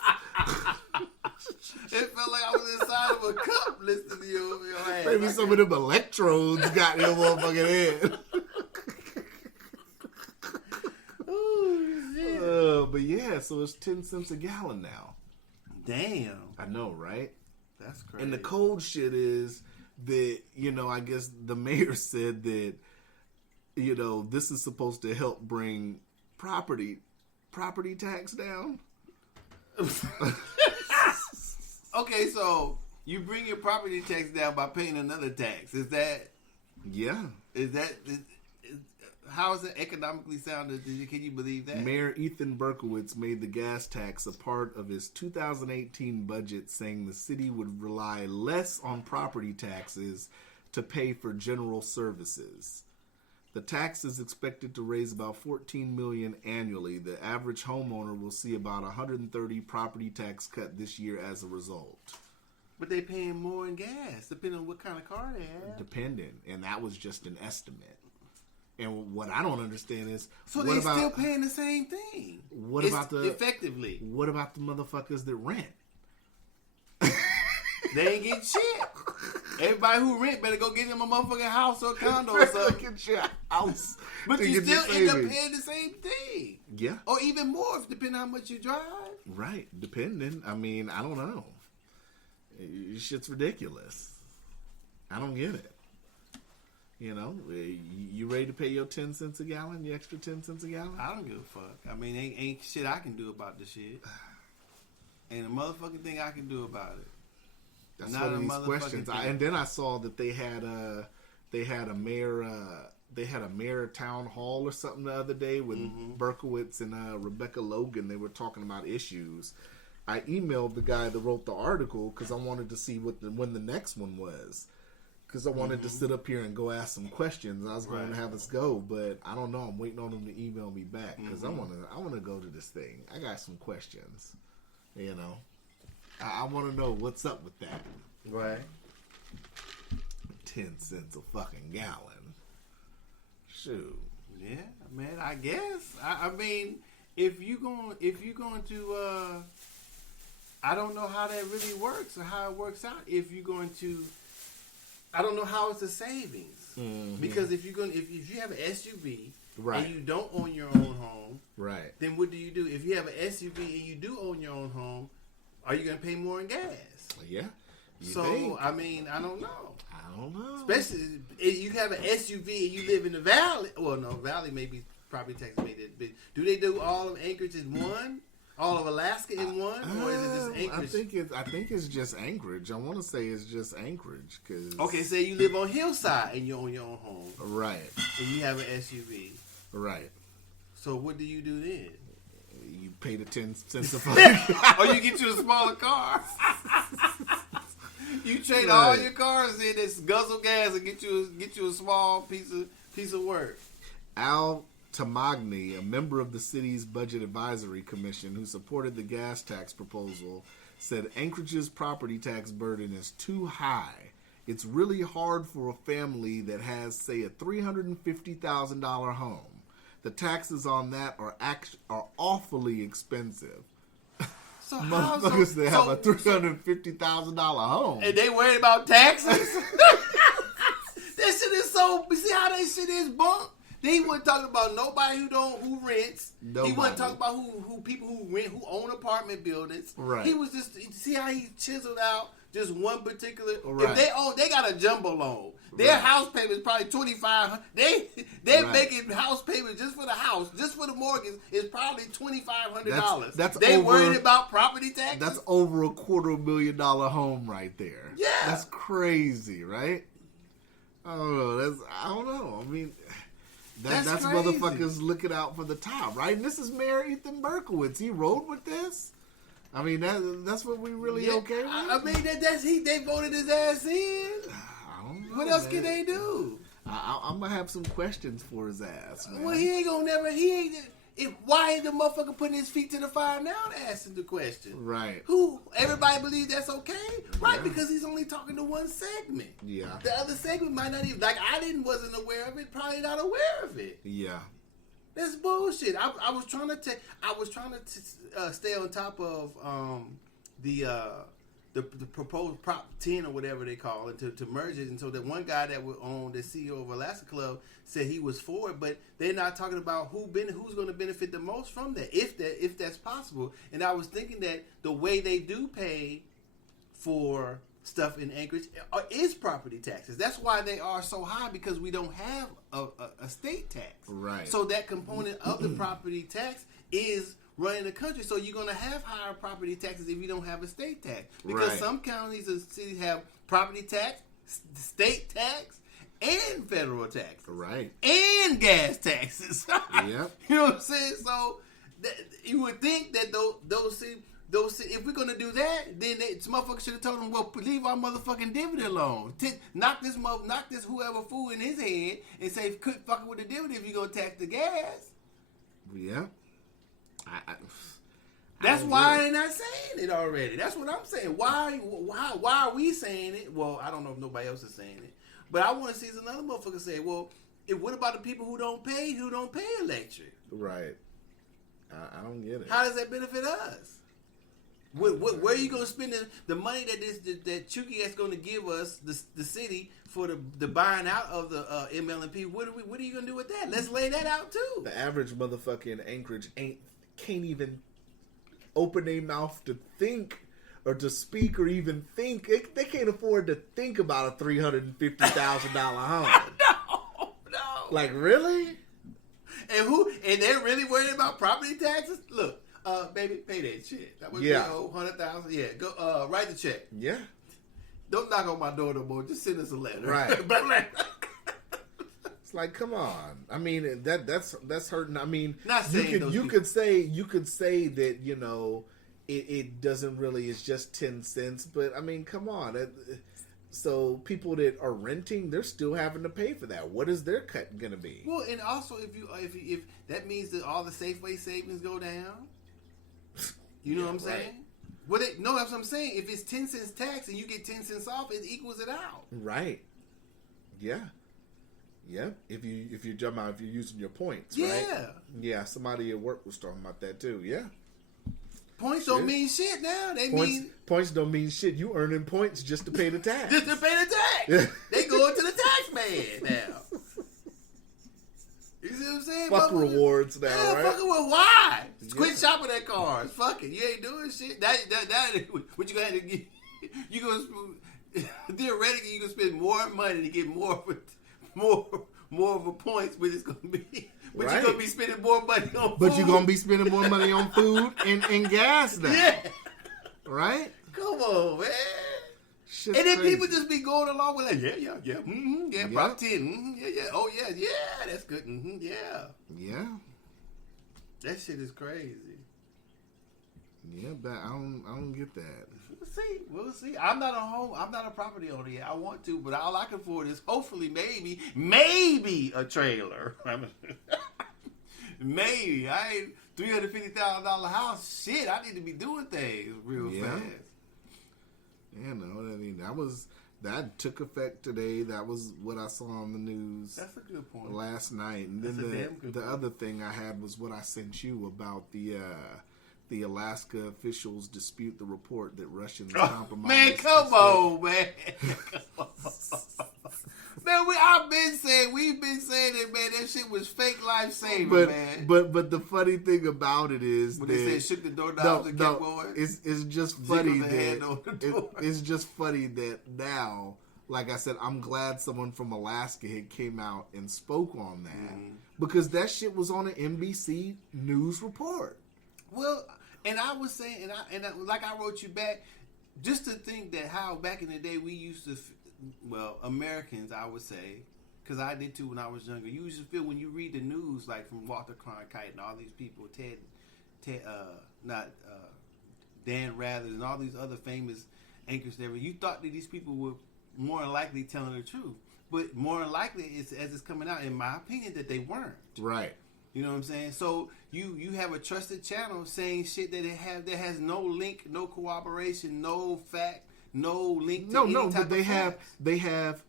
It felt like I was inside of a cup listening to your ass. Maybe some of them electrodes got your motherfucking head. Oh, shit. But yeah, so it's 10 cents a gallon now. Damn. I know, right? That's crazy. And the cold shit is that, I guess the mayor said that, this is supposed to help bring property tax down. Okay, so you bring your property tax down by paying another tax. Is that? Yeah. How is it economically sound? Can you believe that? Mayor Ethan Berkowitz made the gas tax a part of his 2018 budget, saying the city would rely less on property taxes to pay for general services. The tax is expected to raise about $14 million annually. The average homeowner will see about $130 property tax cut this year as a result. But they paying more in gas, depending on what kind of car they have. Dependent, and that was just an estimate. And what I don't understand is, so they still paying the same thing. What about the motherfuckers that rent? They ain't getting shit. Everybody who rent better go get them a motherfucking house or a condo or something. Get your house. But you still end up paying the same thing. Yeah. Or even more, depending on how much you drive. Right. Depending. I mean, I don't know. Shit's ridiculous. I don't get it. You know, you ready to pay your 10 cents a gallon, the extra 10 cents a gallon? I don't give a fuck. I mean, ain't shit I can do about the shit. Ain't a motherfucking thing I can do about it. That's one of these questions. And then I saw that they had a mayor town hall or something the other day with Berkowitz and Rebecca Logan. They were talking about issues. I emailed the guy that wrote the article because I wanted to see when the next one was. Because I wanted to sit up here and go ask some questions. I was going to have us go, but I don't know. I'm waiting on him to email me back because I want to go to this thing. I got some questions. You know, I want to know what's up with that. Right. 10 cents a fucking gallon. Shoot. Yeah, man. I guess. I mean, if you going to, I don't know how that really works or how it works out. If you're going to, I don't know how it's a savings because if you have an SUV. Right. And you don't own your own home, right? Then what do you do? If you have an SUV and you do own your own home, are you going to pay more in gas? Yeah. I mean, I don't know. I don't know. Especially if you have an SUV and you live in the Valley. Well, no, Valley maybe property tax made it big. Do they do all of Anchorage in one? All of Alaska in one? Or is it just Anchorage? I think it's just Anchorage. I want to say it's just Anchorage. Okay, say you live on Hillside and you own your own home. Right. And you have an SUV. Right. So what do you do then? You pay the 10 cents a fucking or you get you a smaller car. You trade all your cars in that's guzzle gas and get you a small piece of work. Al Tamagni, a member of the city's budget advisory commission who supported the gas tax proposal, said Anchorage's property tax burden is too high. It's really hard for a family that has, say, a $350,000 home. The taxes on that are awfully expensive. So motherfuckers that have a $350,000 home, and they worried about taxes. That shit is so. See how that shit is bunk. He wasn't talking about nobody who rents. Nobody. He wasn't talking about who people who rent, who own apartment buildings. Right. He was just, see how he chiseled out just one particular. Right. If they got a jumbo loan. Their house payment is probably $2,500. They're making house payment just for the house, just for the mortgage is probably $2,500. That's they worried about property taxes. That's over a $250,000 home right there. Yeah, that's crazy, right? I don't know. I mean, that's motherfuckers looking out for the top, right? And this is Mayor Ethan Berkowitz. He rode with this. I mean, that's what we really okay with. I mean, they voted his ass in. What else can they do? I'm gonna have some questions for his ass, man. Well, why ain't the motherfucker putting his feet to the fire now to ask him the question? Right. Everybody believes that's okay? Right, because he's only talking to one segment. Yeah. The other segment might not even, like, wasn't aware of it, probably not aware of it. Yeah. That's bullshit. I was trying to stay on top of the proposed Prop 10 or whatever they call it to merge it, and so that one guy that would own the CEO of Alaska Club said he was for it, but they're not talking about who's going to benefit the most from that, if that's possible. And I was thinking that the way they do pay for stuff in Anchorage is property taxes. That's why they are so high, because we don't have a state tax. Right. So that component of the property tax is running the country. So you're going to have higher property taxes if you don't have a state tax. Because some counties and cities have property tax, state tax, and federal tax. Right. And gas taxes. Yep. You know what I'm saying? So you would think that those if we're going to do that, then this motherfucker should have told them, well, leave our motherfucking dividend alone. Knock this whoever fool in his head and say, quit fucking with the dividend if you're going to tax the gas. Yeah. That's why they're not saying it already. That's what I'm saying. Why are we saying it? Well, I don't know if nobody else is saying it. But I want to see another motherfucker say, well, what about the people who don't pay electric? Right. I don't get it. How does that benefit us? Where are you gonna spend the money that Chucky is gonna give us the city for the buying out of the MLMP? What are you gonna do with that? Let's lay that out too. The average motherfucker in Anchorage can't even open their mouth to think or to speak or even think. They can't afford to think about a $350,000 home. No. Like, really? And they're really worried about property taxes? Look, baby, pay that shit. That was $100,000. Yeah, go write the check. Yeah. Don't knock on my door no more. Just send us a letter. Right. It's like, come on. I mean, that's hurting. I mean, not saying you could say that, you know, it doesn't really. It's just 10 cents. But I mean, come on. So people that are renting, they're still having to pay for that. What is their cut going to be? Well, and also if that means that all the Safeway savings go down, you know what I'm saying? Well, no, that's what I'm saying. If it's 10 cents tax and you get 10 cents off, it equals it out. Right. Yeah. Yeah. If you're using your points, yeah. Right? Yeah. Somebody at work was talking about that too. Yeah. Points don't mean shit now. Points don't mean shit. You earning points just to pay the tax. Just to pay the tax. They going to the tax man now. You see what I'm saying? Fuck rewards now, right? Fuck it. Well, why? Quit shopping at cars. Fuck it. You ain't doing shit. That what you gonna have to get? You gonna theoretically you gonna spend more money to get more of a points, but it's gonna be. But you're gonna be spending more money on food. But you're gonna be spending more money on food and gas now. Yeah. Right? Come on, man. Shit's and then crazy. People just be going along with like, yeah, Prop 10, oh yeah, that's good, Yeah. That shit is crazy. Yeah, but I don't get that. We'll see. I'm not a property owner yet. I want to, but all I can afford is hopefully maybe a trailer. Maybe. I ain't $350,000 house. Shit, I need to be doing things real fast. Yeah, no, I mean that took effect today. That was what I saw on the news. That's a good point. Last night, and then the other thing I had was what I sent you about the Alaska officials dispute the report that Russians compromised. Man, come on, man. Man, we've been saying it, man. That shit was fake life saving, man. But the funny thing about it is when that they said shook the door down and kept going. It's just funny that it's just funny that now, like I said, I'm glad someone from Alaska had came out and spoke on that because that shit was on an NBC News report. Well, and I was saying, and I, like I wrote you back, just to think that how back in the day we used to. Well, Americans, I would say, because I did too when I was younger. You used to feel when you read the news, like from Walter Cronkite and all these people, Dan Rathers and all these other famous anchors. You thought that these people were more than likely telling the truth, but more than likely, as it's coming out, in my opinion, that they weren't. Right. You know what I'm saying? So you have a trusted channel saying shit that that has no link, no corroboration, no fact. No link to any type but they of have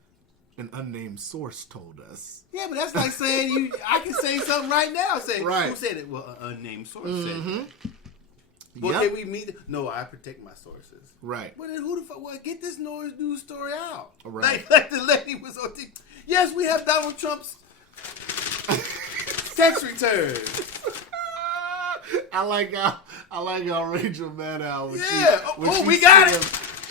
an unnamed source told us. Yeah, but that's like saying I can say something right now. Say right. Who said it? Well, an unnamed source said it. Well, can we meet? No, I protect my sources. Right. But then who the fuck? Well, get this news story out. Right. Like the lady was on TV. Yes, we have Donald Trump's tax returns. I like how Rachel Maddow. We got it.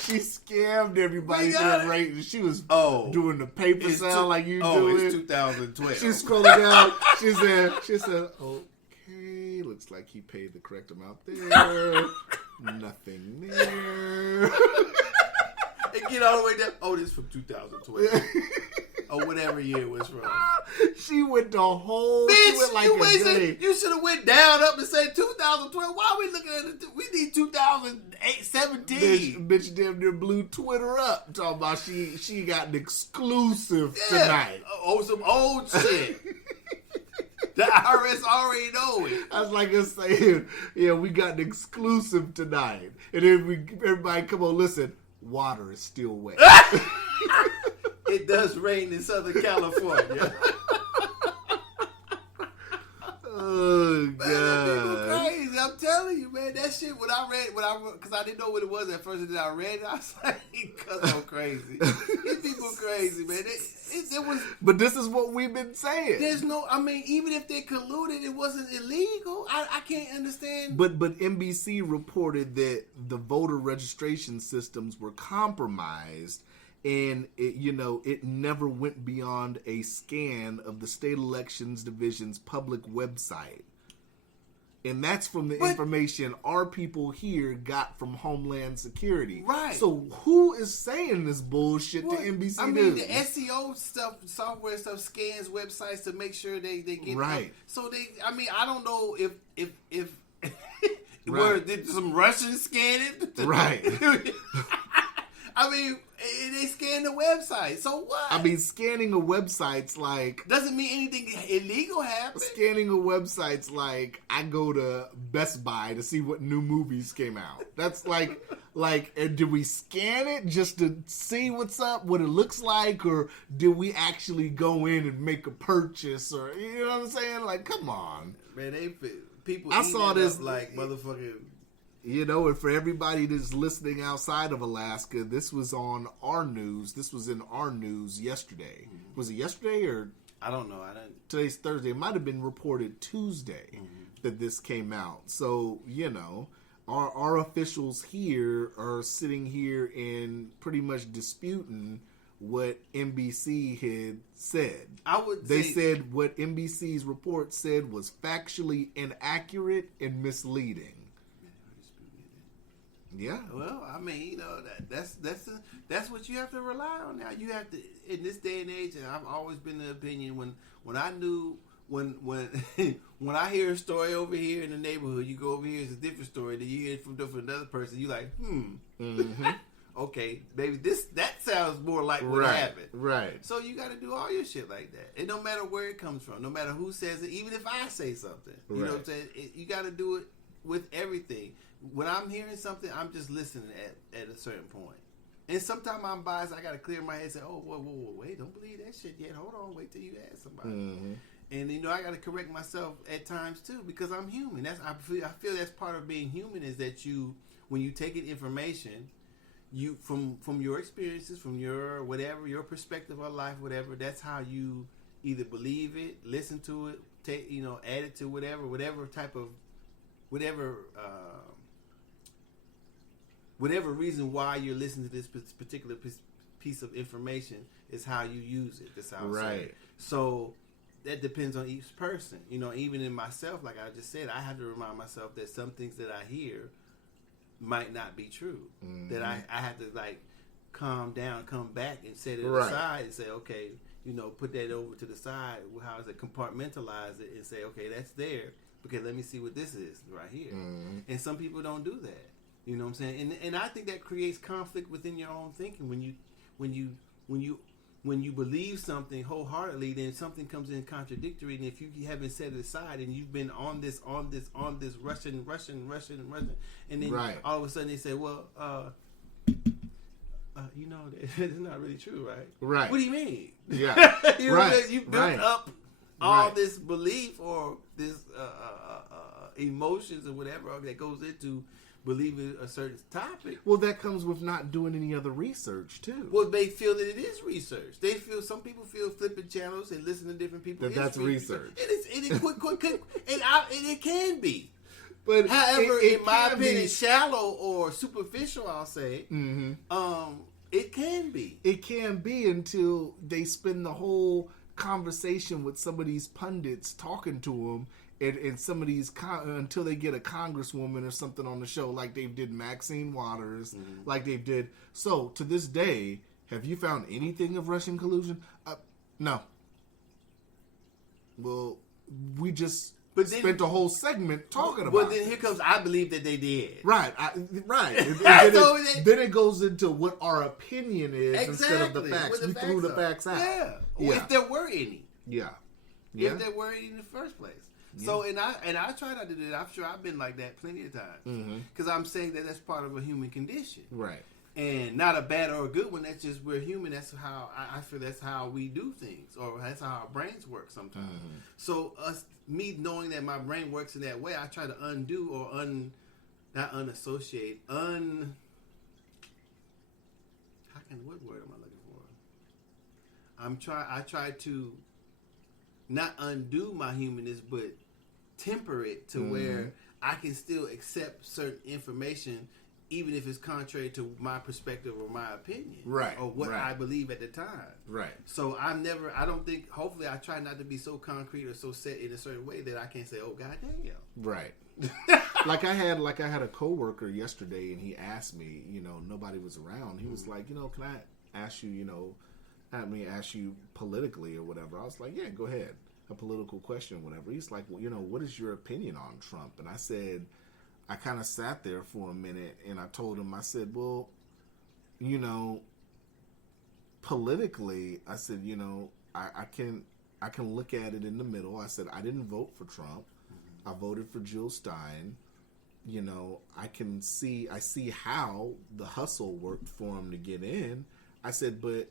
She scammed everybody for rating. She was doing the paper sound like you do. Oh, it's 2012. She's scrolling down. She said, okay, looks like he paid the correct amount there. Nothing there. And get all the way down. Oh, this is from 2012. Or whatever year it was from. She went the whole. Bitch, you should have went down up and said 2012. Why are we looking at it? We need 2017. Bitch damn near blew Twitter up. Talking about she got an exclusive tonight. Oh, some old shit. The IRS already know it. I was like us saying, yeah, we got an exclusive tonight. And then everybody come on, listen, water is still wet. It does rain in Southern California. Oh, God. Man, people crazy. I'm telling you, man, that shit. Because I didn't know what it was at first, and then I read it. I was like, "Cuz I'm crazy. These people crazy, man." It was. But this is what we've been saying. There's no. I mean, even if they colluded, it wasn't illegal. I can't understand. But NBC reported that the voter registration systems were compromised. And it never went beyond a scan of the state elections division's public website. And that's from the information our people here got from Homeland Security. Right. So who is saying this bullshit to NBC I mean, News? the SEO stuff, software stuff scans websites to make sure they get right. So I don't know if right. did some Russians scan it? Right. I mean, they scan the website. So what? I mean, scanning a website's like... Doesn't mean anything illegal happened. Scanning a website's like, I go to Best Buy to see what new movies came out. That's like, do we scan it just to see what's up, what it looks like, or do we actually go in and make a purchase, or, you know what I'm saying? Like, come on. Man, people I saw this like motherfucking... And for everybody that's listening outside of Alaska, this was on our news. This was in our news yesterday. Mm-hmm. Was it yesterday or? I don't know. I didn't. Today's Thursday. It might have been reported Tuesday that this came out. So, our officials here are sitting here and pretty much disputing what NBC had said. They said what NBC's report said was factually inaccurate and misleading. Yeah. Well, I mean, that's what you have to rely on now. You have to, in this day and age, and I've always been the opinion when I hear a story over here in the neighborhood, you go over here, it's a different story. Then you hear it from another person, you like, Mm-hmm. Okay, baby, that sounds more like what happened. Right. So you got to do all your shit like that. And no matter where it comes from, no matter who says it, even if I say something, you know what I'm saying? You got to do it with everything. When I'm hearing something, I'm just listening at a certain point. And sometimes I'm biased. I got to clear my head and say, oh, whoa, wait, don't believe that shit yet. Hold on, wait till you ask somebody. Mm-hmm. And, I got to correct myself at times, too, because I'm human. I feel that's part of being human is that when you take in information, you from your experiences, from your whatever, your perspective of life, whatever, that's how you either believe it, listen to it, take, add it to whatever type of, whatever reason why you're listening to this particular piece of information is how you use it. That's how I say it. So that depends on each person. Even in myself, like I just said, I have to remind myself that some things that I hear might not be true. Mm-hmm. That I have to calm down, come back and set it aside and say, okay, put that over to the side. How is it? Compartmentalize it and say, okay, that's there. Okay, let me see what this is right here. Mm-hmm. And some people don't do that. You know what I'm saying? And I think that creates conflict within your own thinking. When you believe something wholeheartedly, then something comes in contradictory, and if you haven't set it aside and you've been on this Russian, and then all of a sudden they say, well, that's not really true, right? Right. What do you mean? Yeah. You built up all this belief or this emotions or whatever that goes into believing a certain topic. Well, that comes with not doing any other research too. Well, they feel that it is research. Some people feel flipping channels and listening to different people. That's research. It can be. But however, in my opinion, shallow or superficial, I'll say. Mm-hmm. It can be. It can be until they spend the whole conversation with some of these pundits talking to them. And some of these, until they get a congresswoman or something on the show, like they did Maxine Waters, like they did. So, to this day, have you found anything of Russian collusion? No. Well, we just spent a whole segment talking about it. But then here comes, I believe that they did. Right. Then it goes into what our opinion is instead of the facts. We threw the facts out. Yeah. If there were any. Yeah. If there were any in the first place. So and I try not to do that. I'm sure I've been like that plenty of times because I'm saying that that's part of a human condition. Right. And not a bad or a good one. That's just we're human. That's how I feel. That's how we do things, or that's how our brains work sometimes. Mm-hmm. So me knowing that my brain works in that way, I try to undo or not unassociate. What word am I looking for? I try to not undo my humanness, but temper it to where I can still accept certain information, even if it's contrary to my perspective or my opinion. Right. Or what I believe at the time. Right. So hopefully I try not to be so concrete or so set in a certain way that I can't say, oh, goddamn. Right. like I had a coworker yesterday, and he asked me, nobody was around. He was like, can I ask you, ask you politically or whatever. I was like, yeah, go ahead. A political question, whatever. He's like, well, what is your opinion on Trump? And I said, I kind of sat there for a minute, and I told him, I said, well, politically, I said, I can look at it in the middle. I said, I didn't vote for Trump. I voted for Jill Stein. I see how the hustle worked for him to get in. I said, but,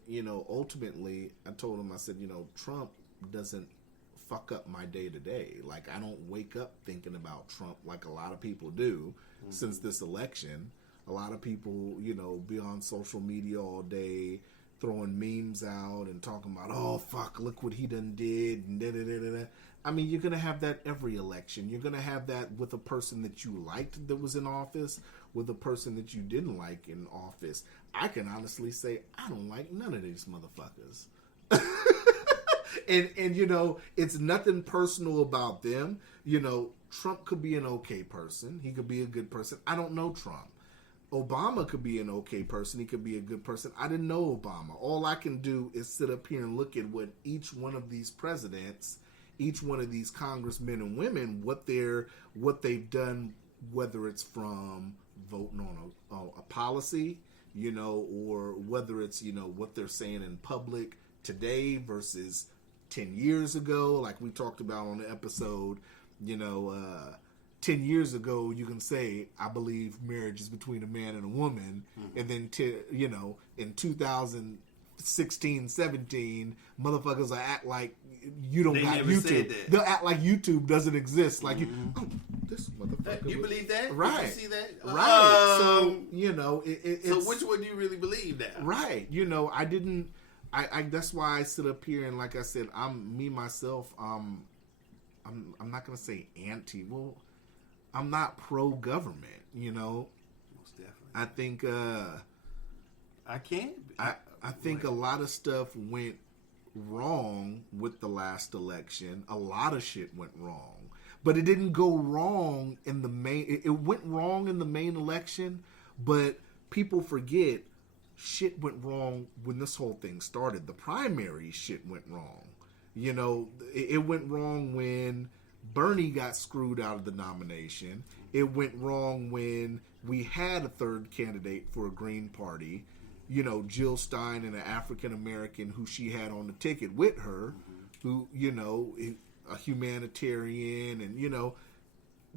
ultimately, I told him, I said, Trump doesn't fuck up my day to day. Like, I don't wake up thinking about Trump like a lot of people do since this election. A lot of people, be on social media all day throwing memes out and talking about, oh, fuck, look what he done did. And da-da-da-da-da. I mean, you're going to have that every election. You're going to have that with a person that you liked that was in office, with a person that you didn't like in office. I can honestly say I don't like none of these motherfuckers. And it's nothing personal about them. Trump could be an okay person. He could be a good person. I don't know Trump. Obama could be an okay person. He could be a good person. I didn't know Obama. All I can do is sit up here and look at what each one of these presidents, each one of these congressmen and women, what they've done, whether it's from voting on a policy, or whether it's, what they're saying in public today versus 10 years ago, like we talked about on the episode. 10 years ago, you can say, I believe marriage is between a man and a woman. Mm-hmm. And then, in 2016, 17, motherfuckers will act like you don't got YouTube. They'll act like YouTube doesn't exist. Like, this motherfucker. You believe that? Right. You see that? Right. So, so which one do you really believe now? Right. I didn't. I that's why I sit up here and, like I said, I'm not gonna say anti. Well, I'm not pro government. Most definitely. I think I can't. I think a lot of stuff went wrong with the last election. A lot of shit went wrong, but it didn't go wrong in the main. It went wrong in the main election, but people forget. Shit went wrong when this whole thing started. The primary shit went wrong. It went wrong when Bernie got screwed out of the nomination. It went wrong when we had a third candidate for a Green Party. Jill Stein, and an African American who she had on the ticket with her, who, a humanitarian, and,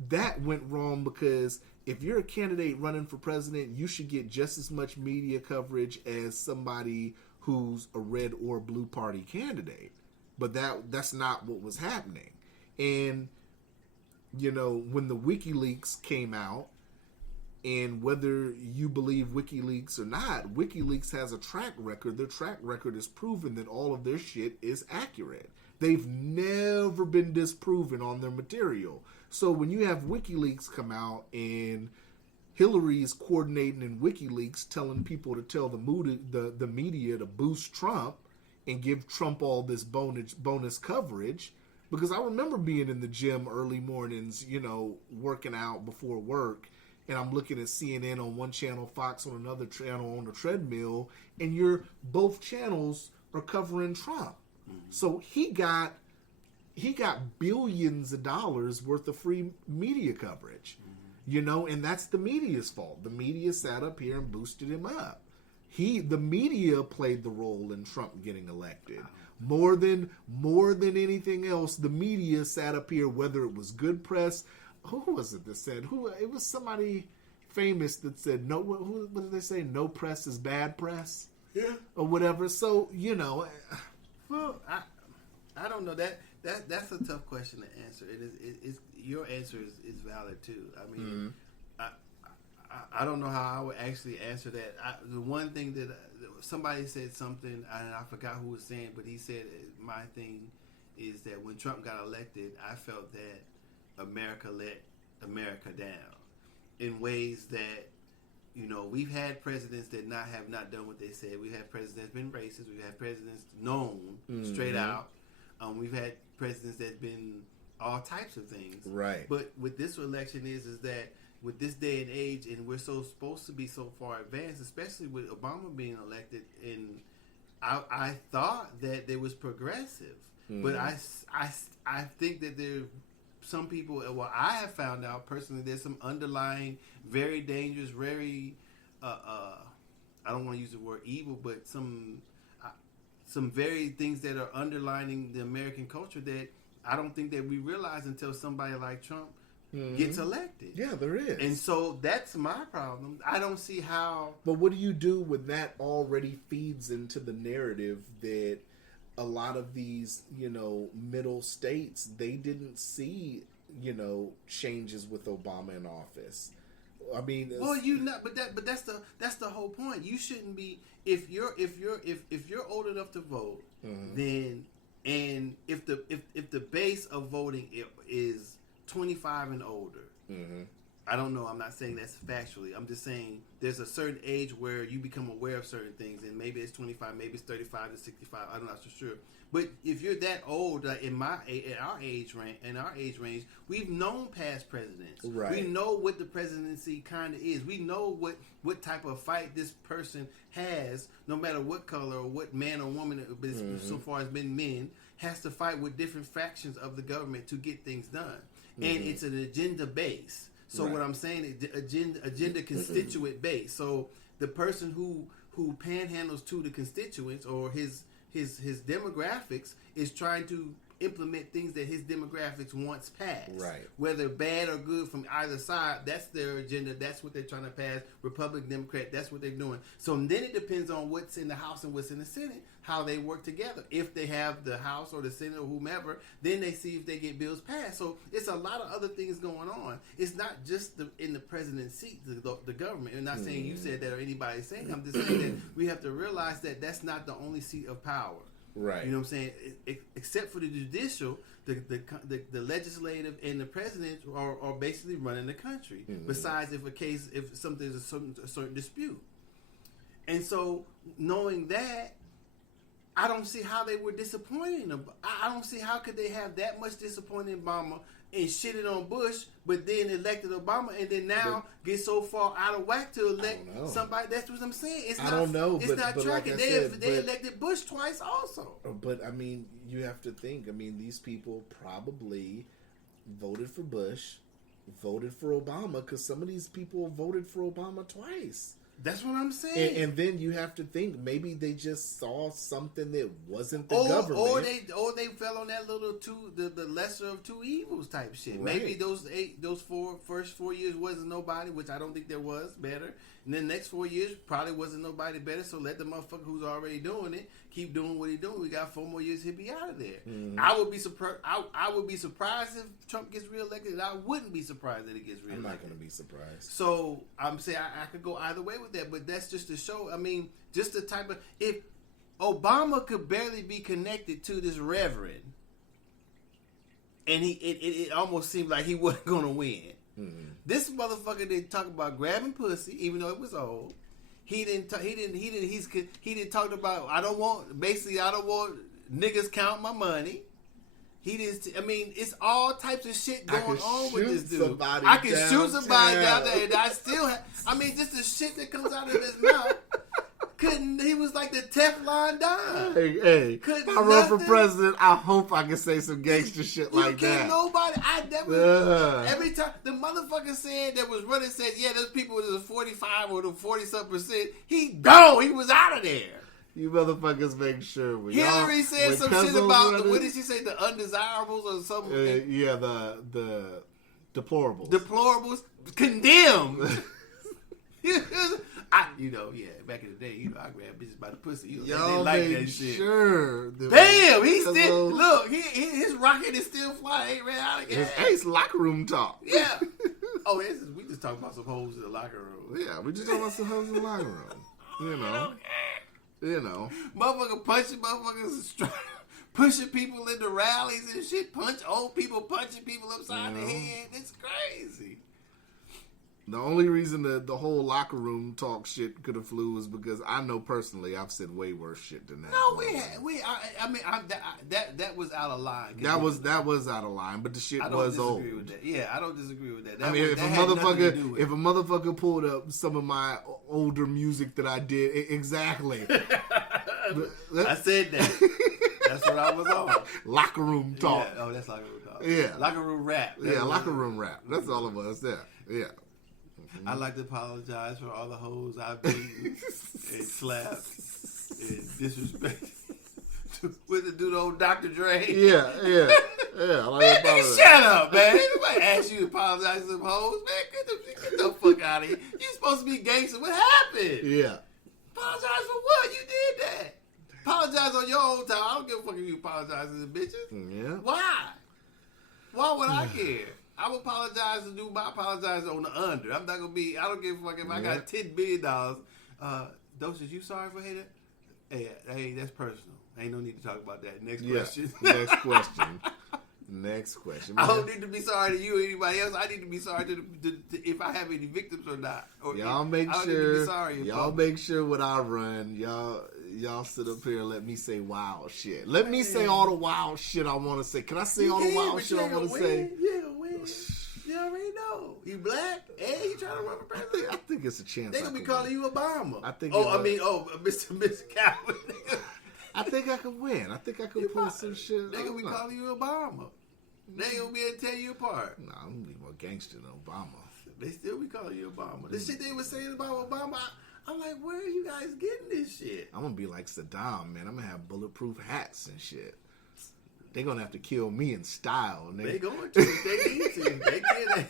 that went wrong because if you're a candidate running for president, you should get just as much media coverage as somebody who's a red or blue party candidate. But that's not what was happening. And, when the WikiLeaks came out, and whether you believe WikiLeaks or not, WikiLeaks has a track record. Their track record is proven that all of their shit is accurate. They've never been disproven on their material. So when you have WikiLeaks come out and Hillary's coordinating in WikiLeaks telling people to tell the media to boost Trump and give Trump all this bonus coverage, because I remember being in the gym early mornings, working out before work, and I'm looking at CNN on one channel, Fox on another channel on the treadmill, and both channels are covering Trump. So he got billions of dollars worth of free media coverage, and that's the media's fault. The media sat up here and boosted him up. The media played the role in Trump getting elected. More than anything else, the media sat up here, whether it was good press. Who was it that said? It was somebody famous that said, "No, what did they say? No press is bad press." Yeah. Or whatever. So, Well, I don't know that's a tough question to answer. It's your answer is valid too. I mean, I don't know how I would actually answer that. The one thing that somebody said something, and I forgot who was saying, but he said my thing is that when Trump got elected, I felt that America let America down in ways that, we've had presidents that have not done what they said. We've had presidents been racist. We've had presidents known straight out. We've had presidents that been all types of things. Right. But with this election is that with this day and age, and we're supposed to be so far advanced, especially with Obama being elected, and I thought that there was progressive, but I think that there some people. Well, I have found out personally there's some underlying, very dangerous, very I don't want to use the word evil, but some very things that are underlining the American culture that I don't think that we realize until somebody like Trump gets elected. Yeah, there is. And so that's my problem. I don't see how. But what do you do when that already feeds into the narrative that a lot of these, middle states, they didn't see, changes with Obama in office. I mean, well, but that's the whole point. You shouldn't be if you're old enough to vote, then and if the base of voting is 25 and older. I don't know. I'm not saying that's factually. I'm just saying there's a certain age where you become aware of certain things, and maybe it's 25, maybe it's 35 to 65. I'm not so sure. But if you're that old, like in our age range, we've known past presidents. Right. We know what the presidency kind of is. We know what type of fight this person has, no matter what color or what man or woman. So far as been men, has to fight with different factions of the government to get things done, and it's an agenda base. So what I'm saying is agenda constituent base. So the person who panhandles to the constituents or his demographics is trying to implement things that his demographics wants passed. Right. Whether bad or good from either side, that's their agenda. That's what they're trying to pass. Republican, Democrat, that's what they're doing. So then it depends on what's in the House and what's in the Senate, how they work together. If they have the House or the Senate or whomever, then they see if they get bills passed. So it's a lot of other things going on. It's not just in the president's seat, the government. I'm not saying you said that or anybody saying. I'm just saying that we have to realize that that's not the only seat of power. Right. You know what I'm saying? Except for the judicial, the legislative and the president are basically running the country. Besides if something is a certain dispute. And so knowing that, I don't see how they were disappointed. I don't see how could they have that much disappointed in Obama and shitted on Bush, but then elected Obama, and then now get so far out of whack to elect somebody. That's what I'm saying. I don't know. It's not tracking. Like they elected Bush twice also. But I mean, you have to think. I mean, these people probably voted for Bush, voted for Obama, because some of these people voted for Obama twice. That's what I'm saying. And then you have to think maybe they just saw something that wasn't the government, or they fell on that little the lesser of two evils type shit. Right. Maybe those first 4 years wasn't nobody, which I don't think there was better. And then the next 4 years probably wasn't nobody better. So let the motherfucker who's already doing it keep doing what he's doing. We got 4 more years, he'll be out of there. I would be surprised. I would be surprised if Trump gets reelected. And I wouldn't be surprised that he gets reelected. I'm not going to be surprised. So I'm saying I could go either way with that, but that's just to show. I mean, just the type of if Obama could barely be connected to this reverend, and it almost seemed like he wasn't going to win. This motherfucker didn't talk about grabbing pussy, even though it was old. He didn't talk about I don't want niggas count my money. He didn't. I mean, it's all typs of shit going on with this dude. I can shoot somebody down there, and I still have. I mean, just the shit that comes out of his mouth. He was like the Teflon Don. Hey, if I run for president, I hope I can say some gangster shit like that. Nobody. I never. Every time the motherfucker said that was running said, yeah, those people was a 45 or the 40-something%. He was out of there. You motherfuckers make sure. Hillary said some shit about what did she say? The undesirables or something. Yeah, the deplorables. Deplorables condemned. Back in the day, I grabbed bitches by the pussy. Y'all they like made that shit. sure. Damn, he still look. His rocket is still flying. Ain't ran out of gas. It's locker room talk. Yeah. We just talking about some hoes in the locker room. Yeah, we just talking about some hoes in the locker room. You know. Motherfucker punching motherfuckers, pushing people into rallies and shit. Old people punching people upside the head. It's crazy. The only reason the whole locker room talk shit could have flew was because I know personally I've said way worse shit than that. No, that was out of line. That was out of line, but the shit was old. With that. Yeah, I don't disagree with that. If a motherfucker pulled up some of my older music that I did, exactly. I said that. That's what I was on. Locker room talk. Yeah. Oh, that's locker room talk. Yeah. Locker room rap. Locker room rap. That's all it was. Yeah. I'd like to apologize for all the hoes I've beaten and slapped and disrespected with the dude old Dr. Dre. Yeah. Nigga, shut up, man. Nobody asked you to apologize to some hoes, man. Get the fuck out of here. You supposed to be gangster. What happened? Yeah. Apologize for what? You did that. Apologize on your own time. I don't give a fuck if you apologize to the bitches. Yeah. Why would I care? I would apologize to do my apologize on the under. I'm not gonna be. I don't give a fuck if I got $10 billion. Doses, you sorry for hating? Hey, that's personal. Ain't no need to talk about that. Next question. Next question. Man. I don't need to be sorry to you or anybody else. I need to be sorry to if I have any victims or not. Or y'all make sure. Y'all make sure when I run, y'all sit up here and let me say wild shit. Let me say all the wild shit I want to say. Can I say all the wild shit I want to say? Yeah, win. You already know. You black and you trying to run for president. I think it's a chance. They gonna be calling you Obama. I think. Mr. Calvin. I think I could win. I think I could pull some shit. They gonna be calling you Obama. They ain't gonna be able to tear you apart. Nah, I'm gonna be more gangster than Obama. They still be calling you Obama. The shit they were saying about Obama, I'm like, where are you guys getting this shit? I'm gonna be like Saddam, man. I'm gonna have bulletproof hats and shit. They gonna have to kill me in style. They going to. They need to. They can't.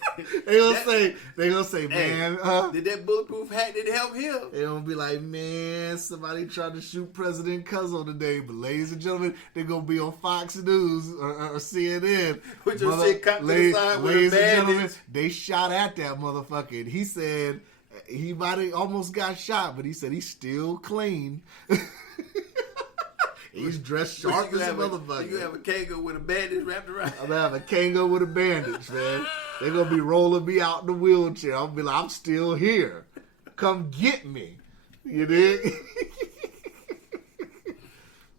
They gonna say, man. Did that bulletproof hat didn't help him? They gonna be like, man, somebody tried to shoot President Cuzzo today, but ladies and gentlemen, they gonna be on Fox News or CNN. Put your shit cut to the side with a bandage. And gentlemen, they shot at that motherfucker. And he said he might have almost got shot, but he said he's still clean. He's dressed sharp as a motherfucker. You have a Kango with a bandage wrapped around. I'm gonna have a Kango with a bandage, man. They're gonna be rolling me out in the wheelchair. I'm gonna be like, I'm still here. Come get me. You dig?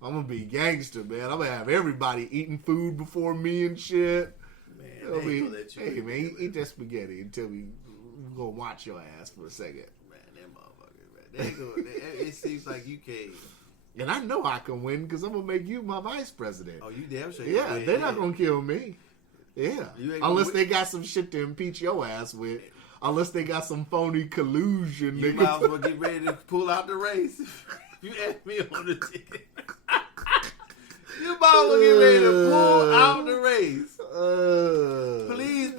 I'm gonna be gangster, man. I'm gonna have everybody eating food before me and shit. Man, hey, man, eat that spaghetti until we're gonna watch your ass for a second. Man, that motherfucker, man. It seems like you can't. And I know I can win because I'm going to make you my vice president. Oh, you damn sure. Yeah, they're not going to kill me. Yeah. Unless they got some shit to impeach your ass with. Unless they got some phony collusion. You might as well get ready to pull out the race. You asked me on the ticket. You might as well get ready to pull out the race. Please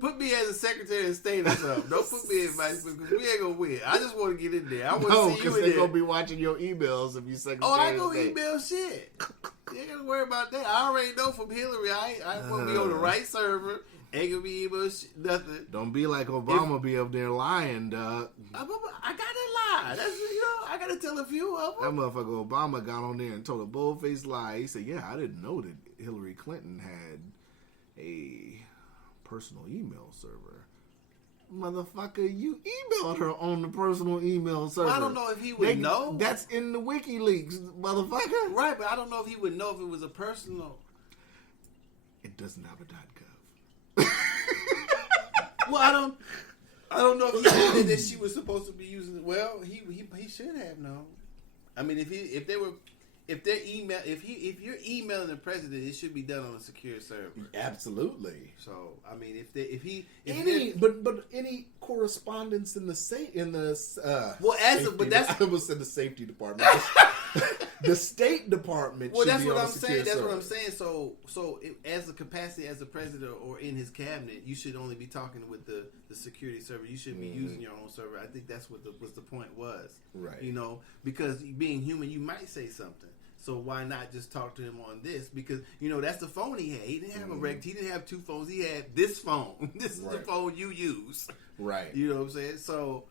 put me as a Secretary of State or something. Don't put me as Vice President because we ain't going to win. I just want to get in there. I want to see you in there. No, because they're going to be watching your emails if you Secretary of State. I ain't going to email shit. You ain't got to worry about that. I already know from Hillary. I want to be on the right server. Ain't going to be email nothing. Don't be like Obama be up there lying, dog. I got to lie. That's, I got to tell a few of them. That motherfucker Obama got on there and told a bold-faced lie. He said, yeah, I didn't know that Hillary Clinton had a personal email server. Motherfucker, you emailed her on the personal email server. Well, I don't know if he would know. That's in the WikiLeaks, motherfucker. Right, but I don't know if he would know if it was a personal. It doesn't have a .gov. Well, I don't know if he knew that she was supposed to be using it. Well, he should have known. I mean, if you're emailing the president, it should be done on a secure server. Absolutely. So, I mean, but any correspondence in the I almost said the safety department. The State Department. Well, that's what I'm saying. That's what I'm saying. So as a capacity as a president or in his cabinet, you should only be talking with the the security server. You shouldn't be using your own server. I think that's what the point was. Right. You know, because being human, you might say something. So why not just talk to him on this? Because, you know, that's the phone he had. He didn't have he didn't have two phones. He had this phone. This is the phone you use. Right. You know what I'm saying? So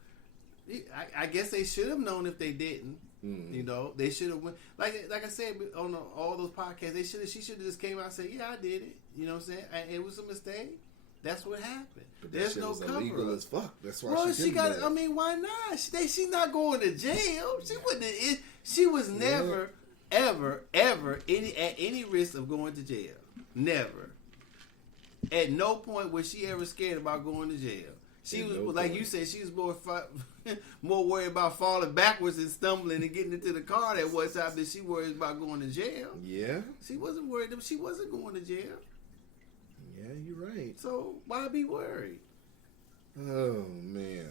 I guess they should have known if they didn't. You know, they should have went like I said on all those podcasts. She should have just came out and said, "Yeah, I did it." You know what I'm saying? It was a mistake. That's what happened. But there's that no was cover. illegal as fuck. That's why Well, she got. do it. I mean, why not? She's not going to jail. She wouldn't. She was never, ever, at any risk of going to jail. Never. At no point was she ever scared about going to jail. She was like you said. She was more worried about falling backwards and stumbling and getting into the car that one time than she worried about going to jail. Yeah. She wasn't worried. She wasn't going to jail. Yeah, you're right. So why be worried? Oh man.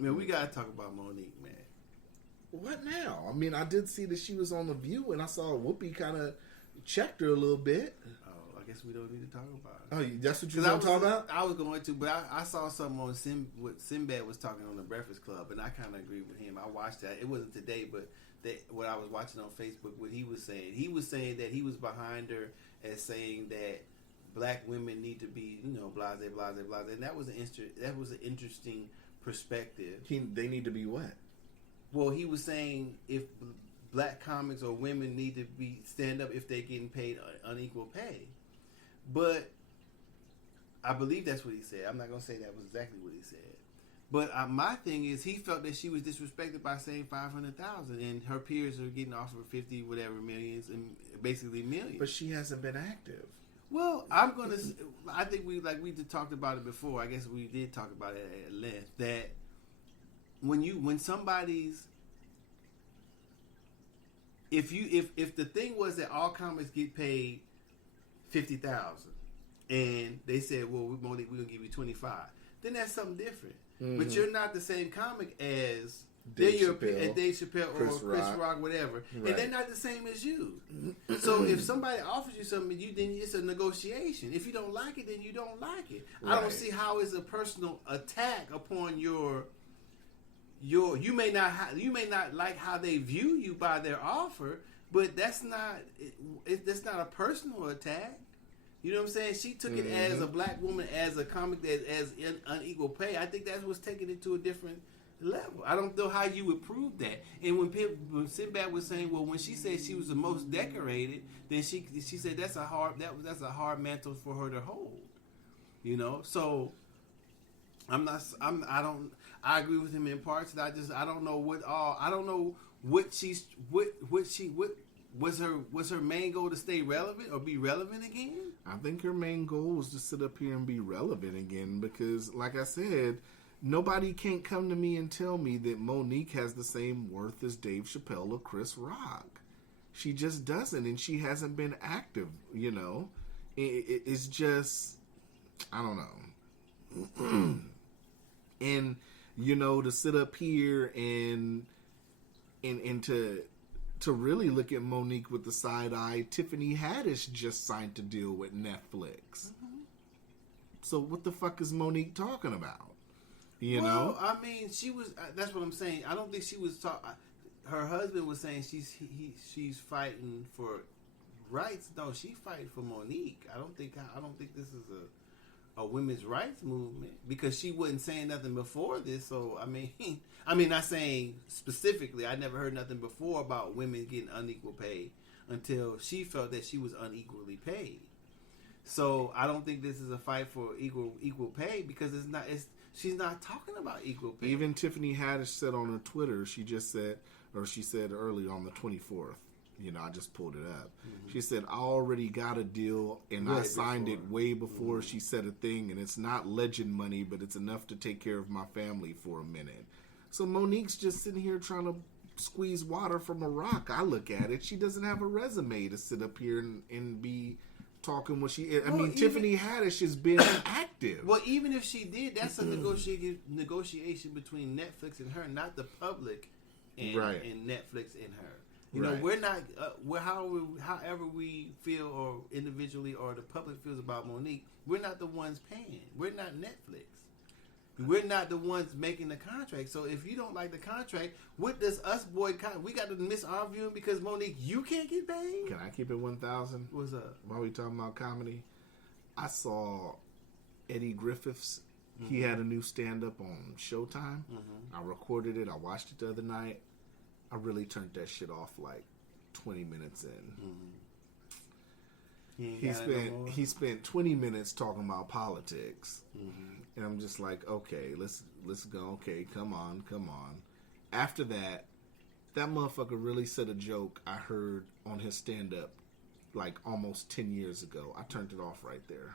Man, we gotta talk about Monique, man. What now? I mean, I did see that she was on The View, and I saw Whoopi kind of checked her a little bit. Oh, I guess we don't need to talk about it. Oh, that's what you want to talk about? I was going to, but I saw something on what Sinbad was talking on the Breakfast Club, and I kind of agree with him. I watched that. It wasn't today, but what I was watching on Facebook, what he was saying. He was saying that he was behind her as saying that black women need to be, you know, blase, blase, blase, and that was an interesting perspective. They need to be what? Well, he was saying if black comics or women need to stand up if they're getting paid unequal pay, but I believe that's what he said. I'm not gonna say that was exactly what he said, but my thing is he felt that she was disrespected by saying 500,000, and her peers are getting offered 50 whatever millions and basically millions. But she hasn't been active. Well, I think we just talked about it before. I guess we did talk about it at length that when somebody's if the thing was that all comics get paid 50,000 and they said, well, we're gonna give you 25, then that's something different. But you're not the same comic as Dave Chappelle or Chris Rock, whatever, right. And they're not the same as you. So if somebody offers you something, then it's a negotiation. If you don't like it, then you don't like it. Right. I don't see how it's a personal attack upon your. You may not like how they view you by their offer, but that's not a personal attack. You know what I'm saying? She took it as a black woman, as a comic that as unequal pay. I think that was taking it to a different level. I don't know how you would prove that. And when Sinbad was saying, well, when she said she was the most decorated, then she said that's a hard mantle for her to hold. You know, so I agree with him in parts. I don't know was her main goal to stay relevant or be relevant again? I think her main goal was to sit up here and be relevant again because, like I said, nobody can't come to me and tell me that Monique has the same worth as Dave Chappelle or Chris Rock. She just doesn't, and she hasn't been active, you know. It's just, I don't know. And, you know, to sit up here and to really look at Monique with the side eye, Tiffany Haddish just signed a deal with Netflix. So what the fuck is Monique talking about? You know? I mean, she was. That's what I'm saying. I don't think she was talking. Her husband was saying she's fighting for rights. No, she's fighting for Monique. I don't think this is a women's rights movement because she wasn't saying nothing before this. So I mean, not saying specifically. I never heard nothing before about women getting unequal pay until she felt that she was unequally paid. So I don't think this is a fight for equal pay because it's not. She's not talking about equal pay. Even Tiffany Haddish said on her Twitter, she said earlier on the 24th, you know, I just pulled it up. She said, I already got a deal and I signed it way before she said a thing, and it's not legend money, but it's enough to take care of my family for a minute. So Monique's just sitting here trying to squeeze water from a rock. I look at it. She doesn't have a resume to sit up here and be talking what she is. I mean, Tiffany Haddish has been active. Well, even if she did, that's a negotiation between Netflix and her, not the public and Netflix and her. You know, we're not. However we feel, or individually, or the public feels about Monique, we're not the ones paying. We're not Netflix. We're not the ones making the contract. So if you don't like the contract, what does us boycott? We got to miss our viewing because Monique, you can't get paid. Can I keep it 1,000? What's up? While we talking about comedy, I saw Eddie Griffiths. He had a new stand-up on Showtime. I recorded it. I watched it the other night. I really turned that shit off like 20 minutes in. He spent 20 minutes talking about politics, and I'm just like, okay, let's go. Okay, come on. After that motherfucker really said a joke I heard on his stand-up like almost 10 years ago. I turned it off right there.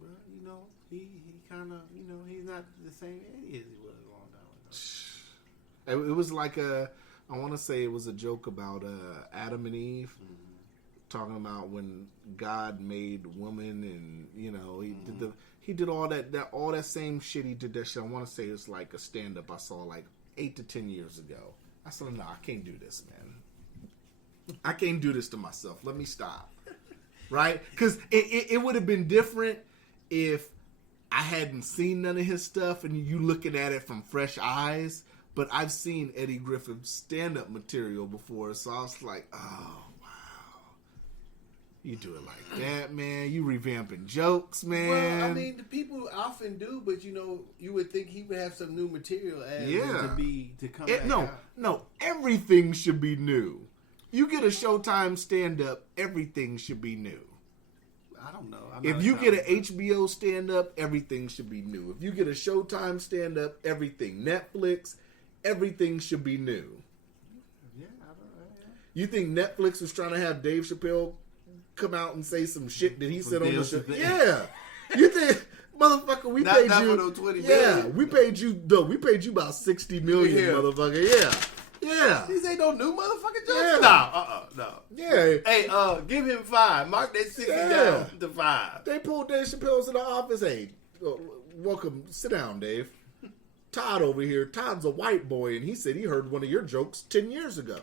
Well, you know, he kind of, you know, he's not the same Eddie as he was a long time ago. It was like I want to say it was a joke about Adam and Eve, talking about when God made woman, and you know he did all that same shit. He did that shit. I want to say it's like a stand up I saw like 8 to 10 years ago. I said, no, I can't do this, man. I can't do this to myself. Let me stop. Right? Because it would have been different if I hadn't seen none of his stuff and you looking at it from fresh eyes. But I've seen Eddie Griffith's stand-up material before, so I was like, oh, wow. You do it like that, man. You revamping jokes, man. Well, I mean, the people often do, but, you know, you would think he would have some new material to come back out. No, everything should be new. You get a Showtime stand-up, everything should be new. I don't know. If you get an HBO stand-up, everything should be new. If you get a Showtime stand-up, everything. Netflix, everything should be new. Yeah, I don't know. You think Netflix was trying to have Dave Chappelle come out and say some shit that he said on the show? Yeah. You think, motherfucker, we paid you. Not 20 yeah, million. we paid you about $60 million, motherfucker. Yeah. Yeah. These ain't no new motherfucking jokes. Yeah. No. Yeah. Hey, give him 5. Mark that 60 down to 5. They pulled Dave Chappelle to the office. Hey, welcome. Sit down, Dave. Todd over here. Todd's a white boy, and he said he heard one of your jokes 10 years ago.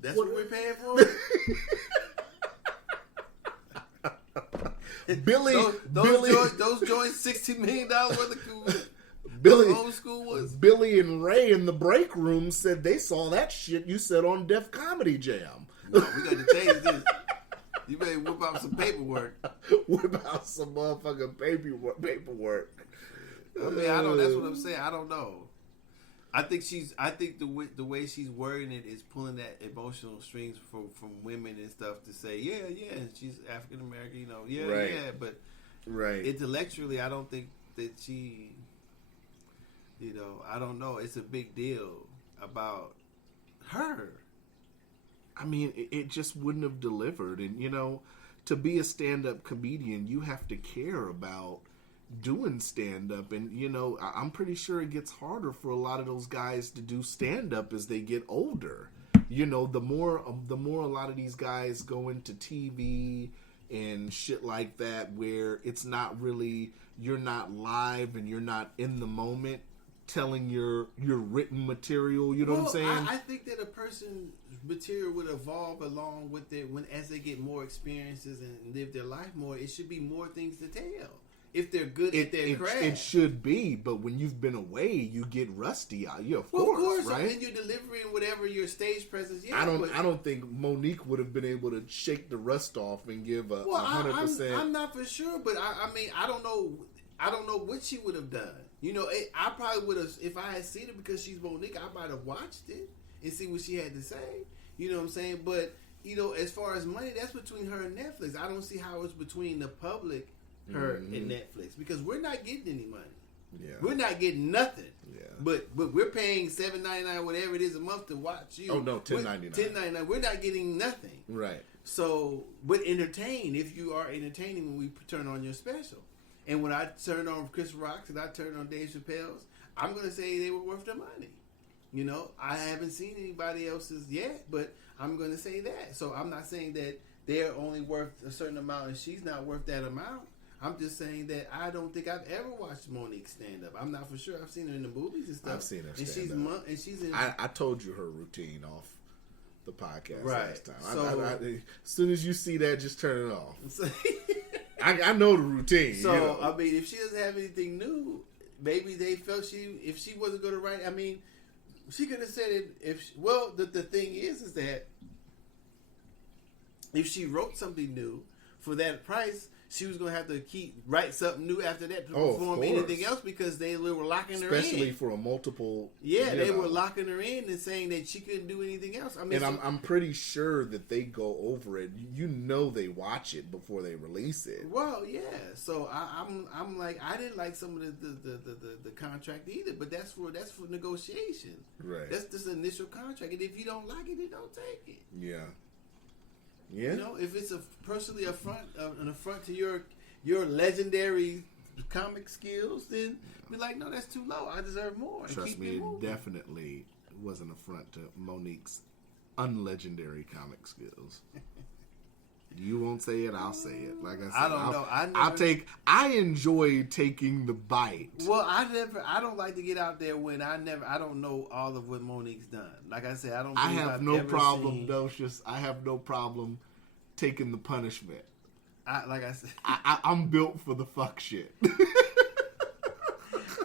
That's what we're paying for? Those joints $16 million worth of old school was. Billy and Ray in the break room said they saw that shit you said on Def Comedy Jam. No, we got to change this. You better whip out some paperwork. Whip out some motherfucking paperwork. I mean, I don't. That's what I'm saying. I don't know. I think the way she's wording it is pulling that emotional strings from women and stuff to say, yeah, she's African American, you know, yeah, but intellectually, I don't think that she, you know, I don't know. It's a big deal about her. I mean, it just wouldn't have delivered, and you know, to be a stand-up comedian, you have to care about doing stand-up, and you know, I'm pretty sure it gets harder for a lot of those guys to do stand-up as they get older. You know, the more a lot of these guys go into TV and shit like that, where it's not really, you're not live and you're not in the moment telling your written material. You know what I'm saying? I think that a person's material would evolve along with it as they get more experiences and live their life more. It should be more things to tell. If they're good at their craft. It should be, but when you've been away, you get rusty. Of course, right? And you're delivering whatever your stage presence. Yeah, I don't think Monique would have been able to shake the rust off and give 100%. I'm not for sure, but I mean, I don't know what she would have done. You know, I probably would have, if I had seen it because she's Monique, I might have watched it and see what she had to say. You know what I'm saying? But you know, as far as money, that's between her and Netflix. I don't see how it's between the public. Her and Netflix, because we're not getting any money. Yeah, we're not getting nothing. Yeah, but we're paying $7.99, whatever it is a month to watch you. Oh no, $10.99. $10.99. We're not getting nothing. Right. So, but entertain if you are entertaining when we turn on your special. And when I turn on Chris Rock's and I turn on Dave Chappelle's, I'm gonna say they were worth their money. You know, I haven't seen anybody else's yet, but I'm gonna say that. So I'm not saying that they're only worth a certain amount and she's not worth that amount. I'm just saying that I don't think I've ever watched Monique stand up. I'm not for sure. I've seen her in the movies and stuff. I've seen her stand up. And she's in. I told you her routine off the podcast last time. So, as soon as you see that, just turn it off. I know the routine. So, you know. I mean, if she doesn't have anything new, maybe they felt if she wasn't going to write, I mean, she could have said it. The thing is that if she wrote something new for that price, she was going to have to write something new after that to perform anything else because they were locking her in. Especially for a multiple. Yeah, they were locking her in and saying that she couldn't do anything else. I mean, and I'm pretty sure that they go over it. You know, they watch it before they release it. Well, yeah. So I'm like, I didn't like some of the contract either, but that's for negotiation. Right. That's just initial contract, and if you don't like it, then don't take it. Yeah. Yeah. You know, if it's an affront to your legendary comic skills, then be like, no, that's too low. I deserve more. Trust me, it definitely was an affront to Monique's unlegendary comic skills. You won't say it, I'll say it. Like I said, I don't know. I enjoy taking the bite. Well, I don't like to get out there when I don't know all of what Monique's done. Like I said, I have no problem, Docious. I have no problem taking the punishment. Like I said, I'm built for the fuck shit.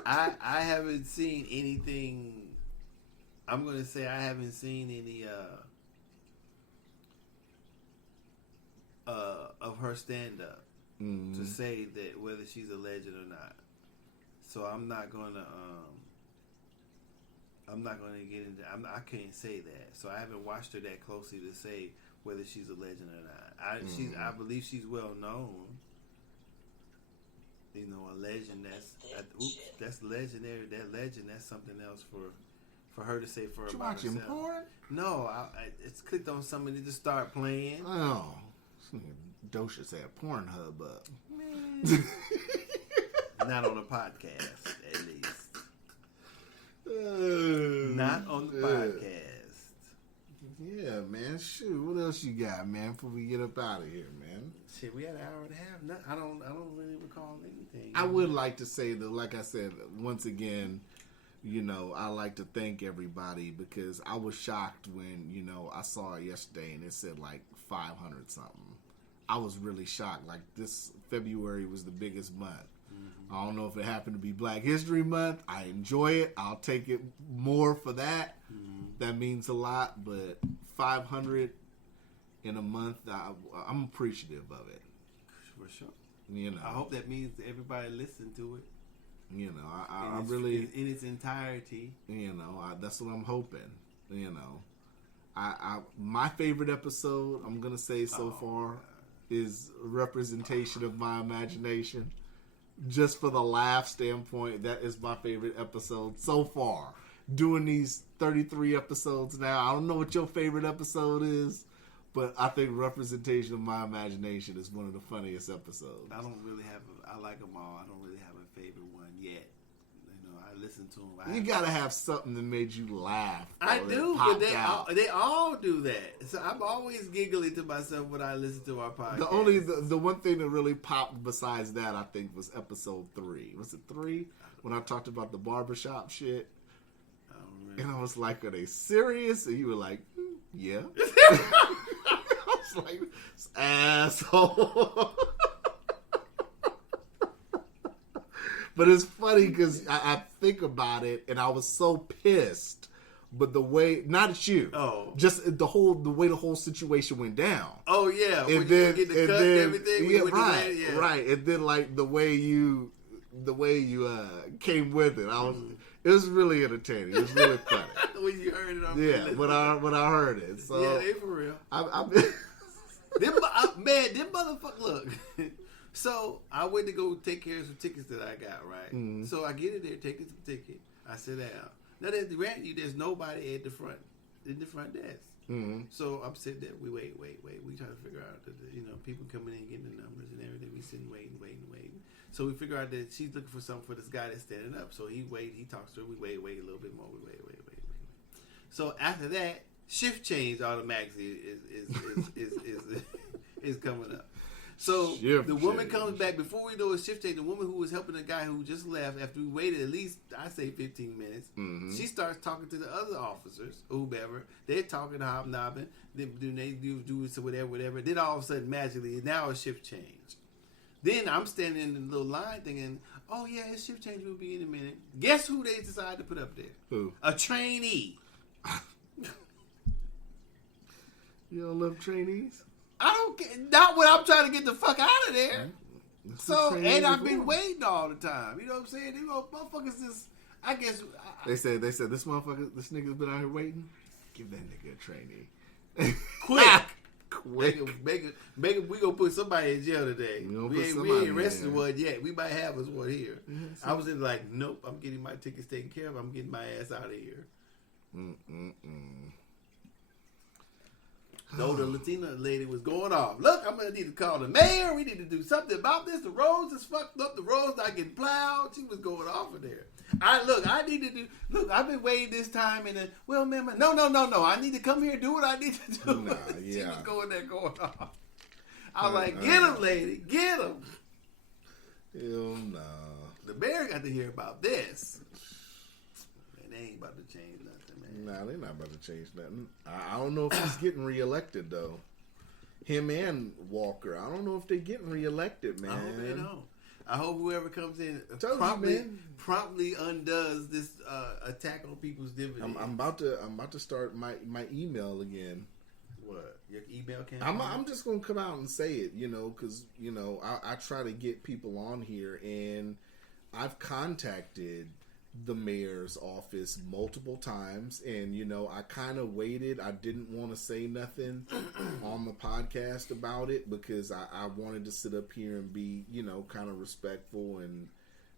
I haven't seen anything. I'm gonna say I haven't seen any of her stand up to say that whether she's a legend or not. So I'm not gonna get into. I can't say that. So I haven't watched her that closely to say whether she's a legend or not. I believe she's well known. You know, a legend. That's legendary. That legend. That's something else for her to say for you about watching herself. porn? No, I it's clicked on somebody to start playing. Oh, Docious had Pornhub up. Man. Not on a podcast, at least. Not on the podcast. Yeah, man. Shoot, what else you got, man? Before we get up out of here, man. Shit, we had an hour and a half. I don't really recall anything. I would like to say that, like I said, once again, you know, I like to thank everybody because I was shocked when, you know, I saw it yesterday and it said like 500 something. I was really shocked. Like, this February was the biggest month. Mm-hmm. I don't know if it happened to be Black History Month. I enjoy it. I'll take it more for that. Mm-hmm. That means a lot. But 500 in a month, I'm appreciative of it. For sure. You know, I hope that means that everybody listened to it. You know, I really in its entirety. You know, that's what I'm hoping. You know, my favorite episode I'm gonna say so far is representation of my imagination. Just for the laugh standpoint, that is my favorite episode so far. Doing these 33 episodes now, I don't know what your favorite episode is, but I think representation of my imagination is one of the funniest episodes. I don't really have. I like them all. I don't really have a favorite one yet. You know, I listen to them. You gotta have something that made you laugh. I do, but they all do that. So I'm always giggling to myself when I listen to our podcast. The one thing that really popped besides that, I think, was episode 3. Was it 3 when I talked about the barbershop shit? I don't remember. And I was like, "Are they serious?" And you were like, "Yeah." I was like, "Asshole." But it's funny because I think about it, and I was so pissed. But the way, not at you, just the way the whole situation went down. Oh yeah, and when then you get the cut and everything. Yeah, right. And then like the way you came with it, it was really entertaining. It was really funny. When you heard it, when I heard it. So yeah, they for real. Them motherfuckers. Look. So I went to go take care of some tickets that I got, right? Mm-hmm. So I get in there, take the ticket. I sit down. Now there's nobody at the front desk. Mm-hmm. So I'm sitting there. We wait. We try to figure out that people coming in getting the numbers and everything. We sitting waiting. So we figure out that she's looking for something for this guy that's standing up. So he talks to her. We wait a little bit more. We wait. So after that, shift change automatically is coming up. So the woman comes back before we know a shift change. The woman who was helping the guy who just left after we waited at least, I say 15 minutes. Mm-hmm. She starts talking to the other officers, whoever. They're talking, hobnobbing. They do whatever. Then all of a sudden, magically, now a shift change. Then I'm standing in the little line thinking, oh yeah, this shift change will be in a minute. Guess who they decided to put up there? Who? A trainee. You don't love trainees? I don't get, not when I'm trying to get the fuck out of there. That's So, and I've been waiting all the time. You know what I'm saying? These motherfuckers just, I guess. They said this nigga's been out here waiting. Give that nigga a trainee. Quick. Make it, we gonna put somebody in jail today. We ain't arrested one yet. We might have us one here. Mm-hmm. I was in like, nope, I'm getting my tickets taken care of. I'm getting my ass out of here. So the Latina lady was going off. Look, I'm gonna need to call the mayor. We need to do something about this. The roads is fucked up. The roads not getting plowed. She was going off in there. I need to do. Look, I've been waiting this time, and then, well, man, no. I need to come here and do what I need to do. Nah, yeah. She was going off. I was like, get him, lady, get him. Hell no. The mayor got to hear about this. Man, they ain't about to change nothing. Nah, they're not about to change nothing. I don't know if he's getting reelected though. Him and Walker. I don't know if they're getting reelected, man. I hope they don't. I hope whoever comes in promptly undoes this attack on people's dividends. I'm about to start my email again. What? Your email campaign? I'm just gonna come out and say it, because I try to get people on here, and I've contacted the mayor's office multiple times, and I kind of waited. I didn't want to say nothing on the podcast about it because I wanted to sit up here and be kind of respectful and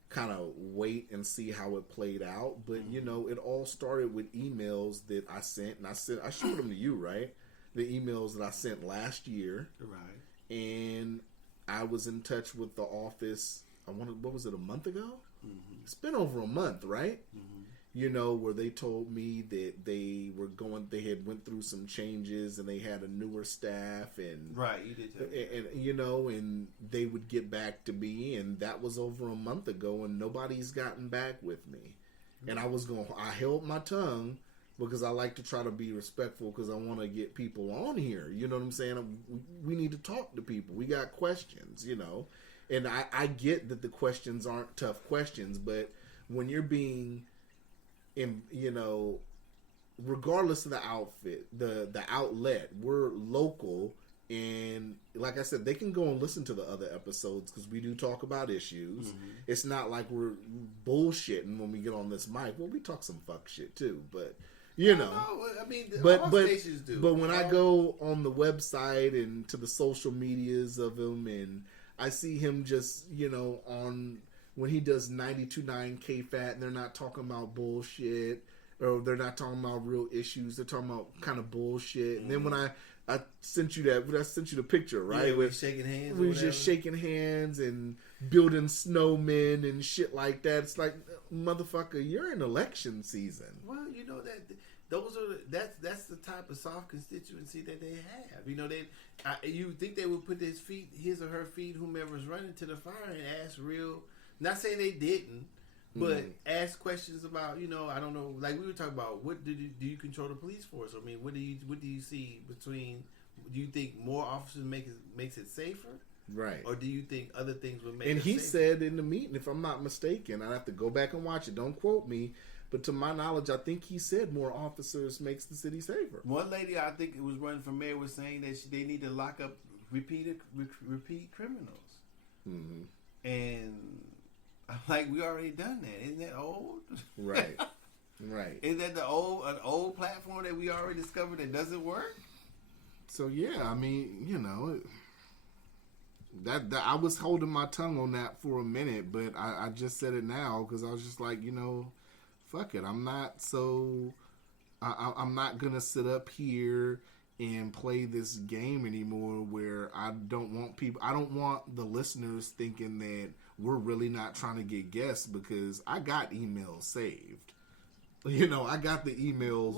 kind of wait and see how it played out. But it all started with emails that I sent, and I showed them to you, right? The emails that I sent last year, right? And I was in touch with the office. What was it, a month ago? Mm-hmm. It's been over a month, right? Mm-hmm. Where they told me that they had went through some changes and they had a newer staff, and right, you did tell me. And they would get back to me, and that was over a month ago, and nobody's gotten back with me. Mm-hmm. And I held my tongue because I like to try to be respectful because I want to get people on here. You know what I'm saying? We need to talk to people. We got questions, And I get that the questions aren't tough questions, but when you're being, regardless of the outfit, the outlet, we're local, and like I said, they can go and listen to the other episodes because we do talk about issues. Mm-hmm. It's not like we're bullshitting when we get on this mic. Well, we talk some fuck shit too, but all stations do. But when I go on the website and to the social medias of them, and I see him just, on when he does 92.9 K-Fat, and they're not talking about bullshit, or they're not talking about real issues. They're talking about kind of bullshit. And then when I sent you the picture, right? Yeah, we were shaking hands. We were just shaking hands and building snowmen and shit like that. It's like, motherfucker, you're in election season. Well, that's the type of soft constituency that they have. You think they would put his or her feet, whomever's running, to the fire and ask real. Not saying they didn't, but ask questions about, I don't know. Like we were talking about, what do you control the police force? I mean, what do you see between? Do you think more officers makes it safer? Right. Or do you think other things would make it safer? And he said in the meeting, if I'm not mistaken, I'd have to go back and watch it. Don't quote me. But to my knowledge, I think he said more officers makes the city safer. One lady, I think it was running for mayor, was saying that they need to lock up repeat criminals. Mm-hmm. And I'm like, we already done that. Isn't that old? Right. Right. Isn't that an old platform that we already discovered that doesn't work? So yeah, I mean, that I was holding my tongue on that for a minute, but I just said it now because I was just like, fuck it. I'm not gonna sit up here and play this game anymore where I don't want the listeners thinking that we're really not trying to get guests, because I got emails saved. I got the emails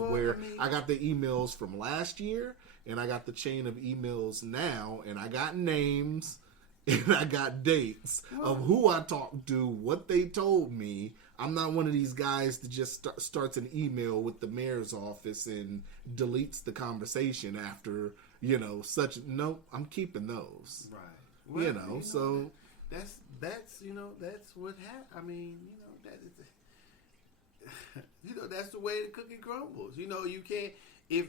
I got the emails from last year, and I got the chain of emails now, and I got names and I got dates of who I talked to, what they told me. I'm not one of these guys that just starts an email with the mayor's office and deletes the conversation after, Nope, I'm keeping those. Right. Well, that's you know that's what happened. I mean, you know that is. You know, that's the way the cookie crumbles. You know, you can't if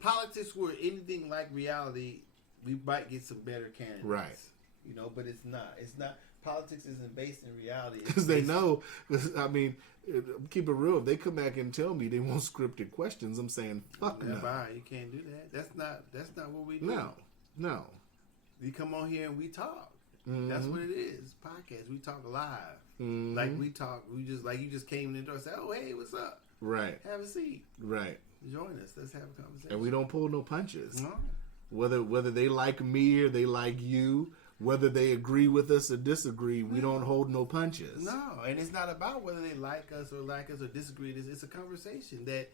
politics were anything like reality, we might get some better candidates. Right. You know, but it's not. It's not. Politics isn't based in reality. Because they know. I mean, keep it real. If they come back and tell me they want scripted questions, I'm saying fuck no. Bye. You can't do that. That's not what we do. No. You come on here and we talk. Mm-hmm. That's what it is. Podcast. We talk live. Mm-hmm. Like we talk. We just like you just came in the door and said, "Oh, hey, what's up? Right. Have a seat. Right. Join us. Let's have a conversation." And we don't pull no punches. No. Whether they like me or they like you, whether they agree with us or disagree, we don't hold no punches. No, and it's not about whether they like us or disagree. It's a conversation that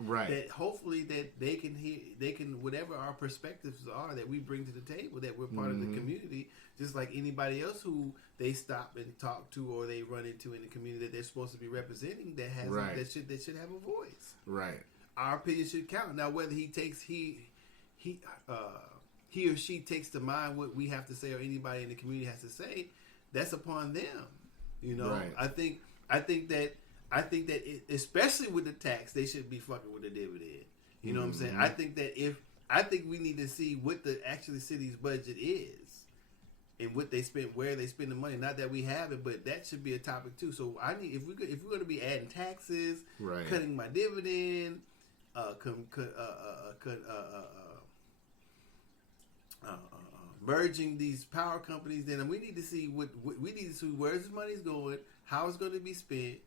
hopefully that they can hear, they can whatever our perspectives are that we bring to the table, that we're part of the community, just like anybody else who they stop and talk to or they run into in the community that they're supposed to be representing that has that should have a voice. Right. Our opinion should count. Now whether he or she takes to mind what we have to say or anybody in the community has to say, that's upon them. You know, right. I think that especially with the tax, they should be fucking with the dividend. You know what I'm saying? I think we need to see what the actually city's budget is and what they spend, where they spend the money. Not that we have it, but that should be a topic too. So I need if we're going to be adding taxes, cutting my dividend, merging these power companies, then we need to see what we need to see where this money's going, how it's going to be spent,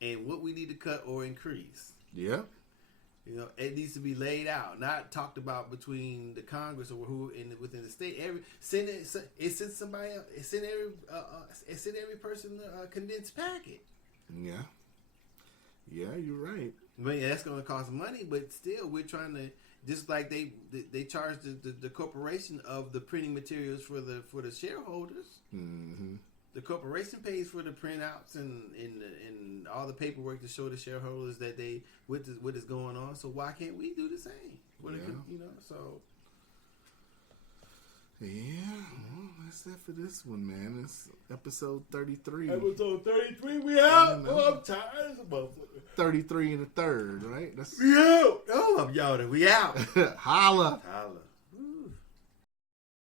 and what we need to cut or increase. Yeah. You know, it needs to be laid out, not talked about between the Congress or who within the state. Send every person a condensed packet. Yeah. Yeah, you're right. But yeah, that's going to cost money. But still, we're trying to. Just like they charge the corporation of the printing materials for the shareholders. Mm-hmm. The corporation pays for the printouts and all the paperwork to show the shareholders that what is going on. So why can't we do the same? You know, so. Yeah, well, that's it for this one, man. It's episode 33. Episode 33, we out. You know, I'm tired as a motherfucker. 33 and a third, right? We out. Oh, I'm yawning. We out. Holla. Holla.